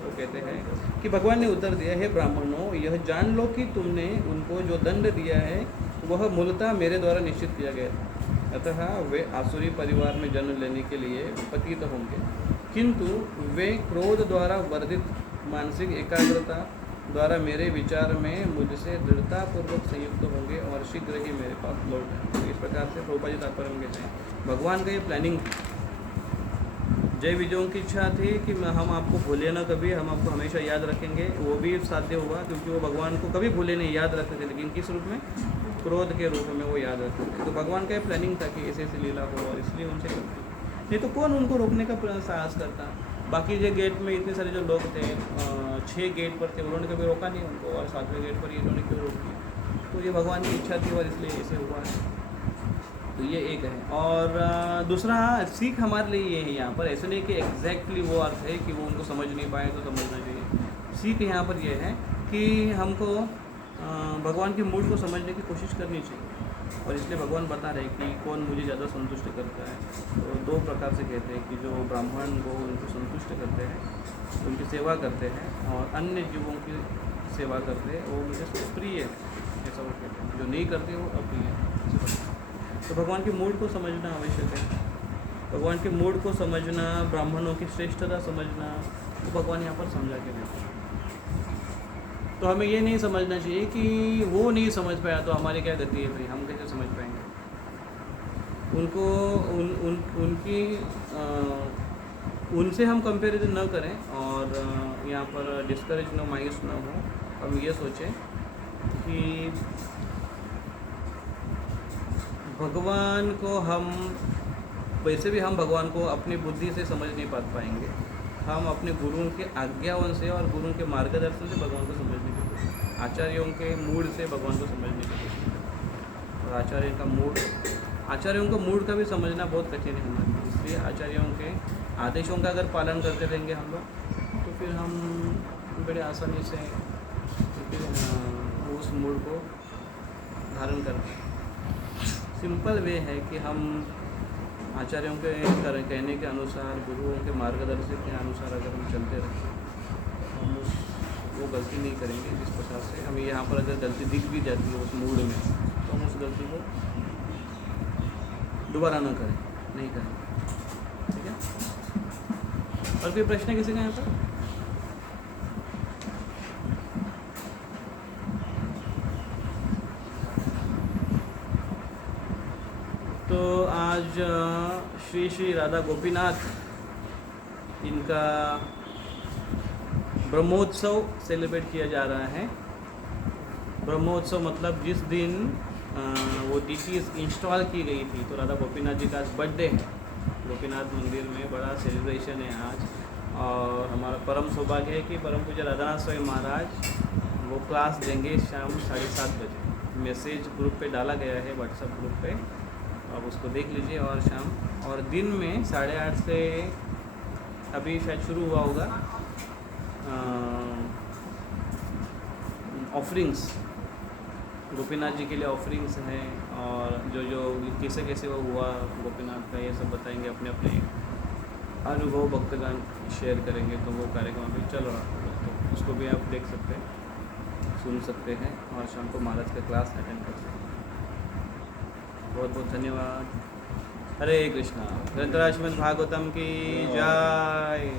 तो कहते हैं कि भगवान ने उत्तर दिया, है ब्राह्मणों, यह जान लो कि तुमने उनको जो दंड दिया है वह मूलतः मेरे द्वारा निश्चित किया गया। अतः वे आसुरी परिवार में जन्म लेने के लिए पतित होंगे, किंतु वे क्रोध द्वारा वर्धित मानसिक एकाग्रता द्वारा मेरे विचार में मुझसे दृढ़तापूर्वक संयुक्त होंगे और शीघ्र ही मेरे पास लौट आएंगे। तो इस प्रकार से प्रभुपाद जी तात्पर्य में कहते हैं भगवान का ये प्लानिंग थी। जय विजयों की इच्छा थी कि हम आपको भूले ना कभी, हम आपको हमेशा याद रखेंगे। वो भी साध्य हुआ क्योंकि वो भगवान को कभी भूले नहीं, याद रखते थे, लेकिन किस रूप में? क्रोध के रूप में वो याद रखते थे। तो भगवान का ये प्लानिंग था कि ऐसे ऐसी लीला हो और इसलिए उनसे करते, नहीं तो कौन उनको रोकने का साहस करता। बाकी जो गेट में इतने सारे जो लोग थे 6 गेट पर थे, उन्होंने कभी रोका नहीं उनको, और 7वें गेट पर इन्होंने क्यों रोक दिया? तो ये भगवान की इच्छा थी और इसलिए ऐसे हुआ है। तो ये एक है। और दूसरा सीख हमारे लिए ये है यहाँ पर, ऐसे नहीं कि एग्जैक्टली वो अर्थ है कि वो उनको समझ नहीं पाए तो समझना चाहिए। सीख यहाँ पर ये है कि हमको भगवान के मूड को समझने की कोशिश करनी चाहिए, और इसलिए भगवान बता रहे कि कौन मुझे ज़्यादा संतुष्ट करता है। तो 2 प्रकार से कहते हैं कि जो ब्राह्मण को उनको संतुष्ट करते हैं, उनकी सेवा करते हैं, और अन्य जीवों की सेवा करते हैं, वो मुझे प्रिय है, ऐसा वो कहते हैं। जो नहीं करते वो अप्रिय है। तो भगवान के मूड को समझना आवश्यक है। भगवान के मूड को समझना, ब्राह्मणों की श्रेष्ठता समझना, तो भगवान यहाँ पर समझा के देते हैं। तो हमें ये नहीं समझना चाहिए कि वो नहीं समझ पाया तो हमारी क्या गति है भाई, हम कैसे समझ पाएंगे उनको। उनकी उनसे हम कंपैरिजन न करें, और यहाँ पर डिस्करेज न, मायूस न हो। हम ये सोचें कि भगवान को हम, वैसे भी हम भगवान को अपनी बुद्धि से समझ नहीं पाएंगे। हम अपने गुरुओं के आज्ञाओं से और गुरुओं के मार्गदर्शन से भगवान को समझने की कोशिश, आचार्यों के मूड से भगवान को समझने की कोशिश करें। और आचार्यों का मूड का भी समझना बहुत कठिन है हमारे लिए। इसलिए आचार्यों के आदेशों का अगर पालन करते रहेंगे हम लोग, तो फिर हम बड़े आसानी से उस मूड को धारण करते हैं। सिंपल वे है कि हम आचार्यों के कहने के अनुसार, गुरुओं के मार्गदर्शन के अनुसार अगर हम चलते रहें, हम वो गलती नहीं करेंगे जिस प्रकार से हमें यहाँ पर अगर गलती दिख भी जाती है उस मूड में, तो हम उस गलती को दोबारा न करें, नहीं करें। ठीक है। और कोई प्रश्न किसी का यहाँ पर? तो आज श्री श्री राधा गोपीनाथ, इनका ब्रह्मोत्सव सेलिब्रेट किया जा रहा है। ब्रह्मोत्सव मतलब जिस दिन वो डीटीज इंस्टॉल की गई थी, तो राधा गोपीनाथ जी का आज बर्थडे है। गोपीनाथ मंदिर में बड़ा सेलिब्रेशन है आज, और हमारा परम सौभाग्य है कि परम पूज्य राधानाथ स्वामी महाराज वो क्लास देंगे शाम 7:30 बजे। मैसेज ग्रुप पे डाला गया है, व्हाट्सएप ग्रुप पे, आप उसको देख लीजिए। और शाम और दिन में 8:30 से अभी शायद शुरू हुआ होगा ऑफरिंग्स, गोपीनाथ जी के लिए ऑफरिंग्स हैं, और जो कैसे कैसे वो हुआ गोपीनाथ का, ये सब बताएंगे, अपने अपने अनुभव भक्तगण शेयर करेंगे। तो वो कार्यक्रम अभी चल रहा है, तो उसको भी आप देख सकते हैं, सुन सकते हैं, और शाम को महाराज का क्लास अटेंड कर सकते हैं। बहुत बहुत धन्यवाद। हरे कृष्णा। ग्रंथराज श्रीमद् भागवतम की जय।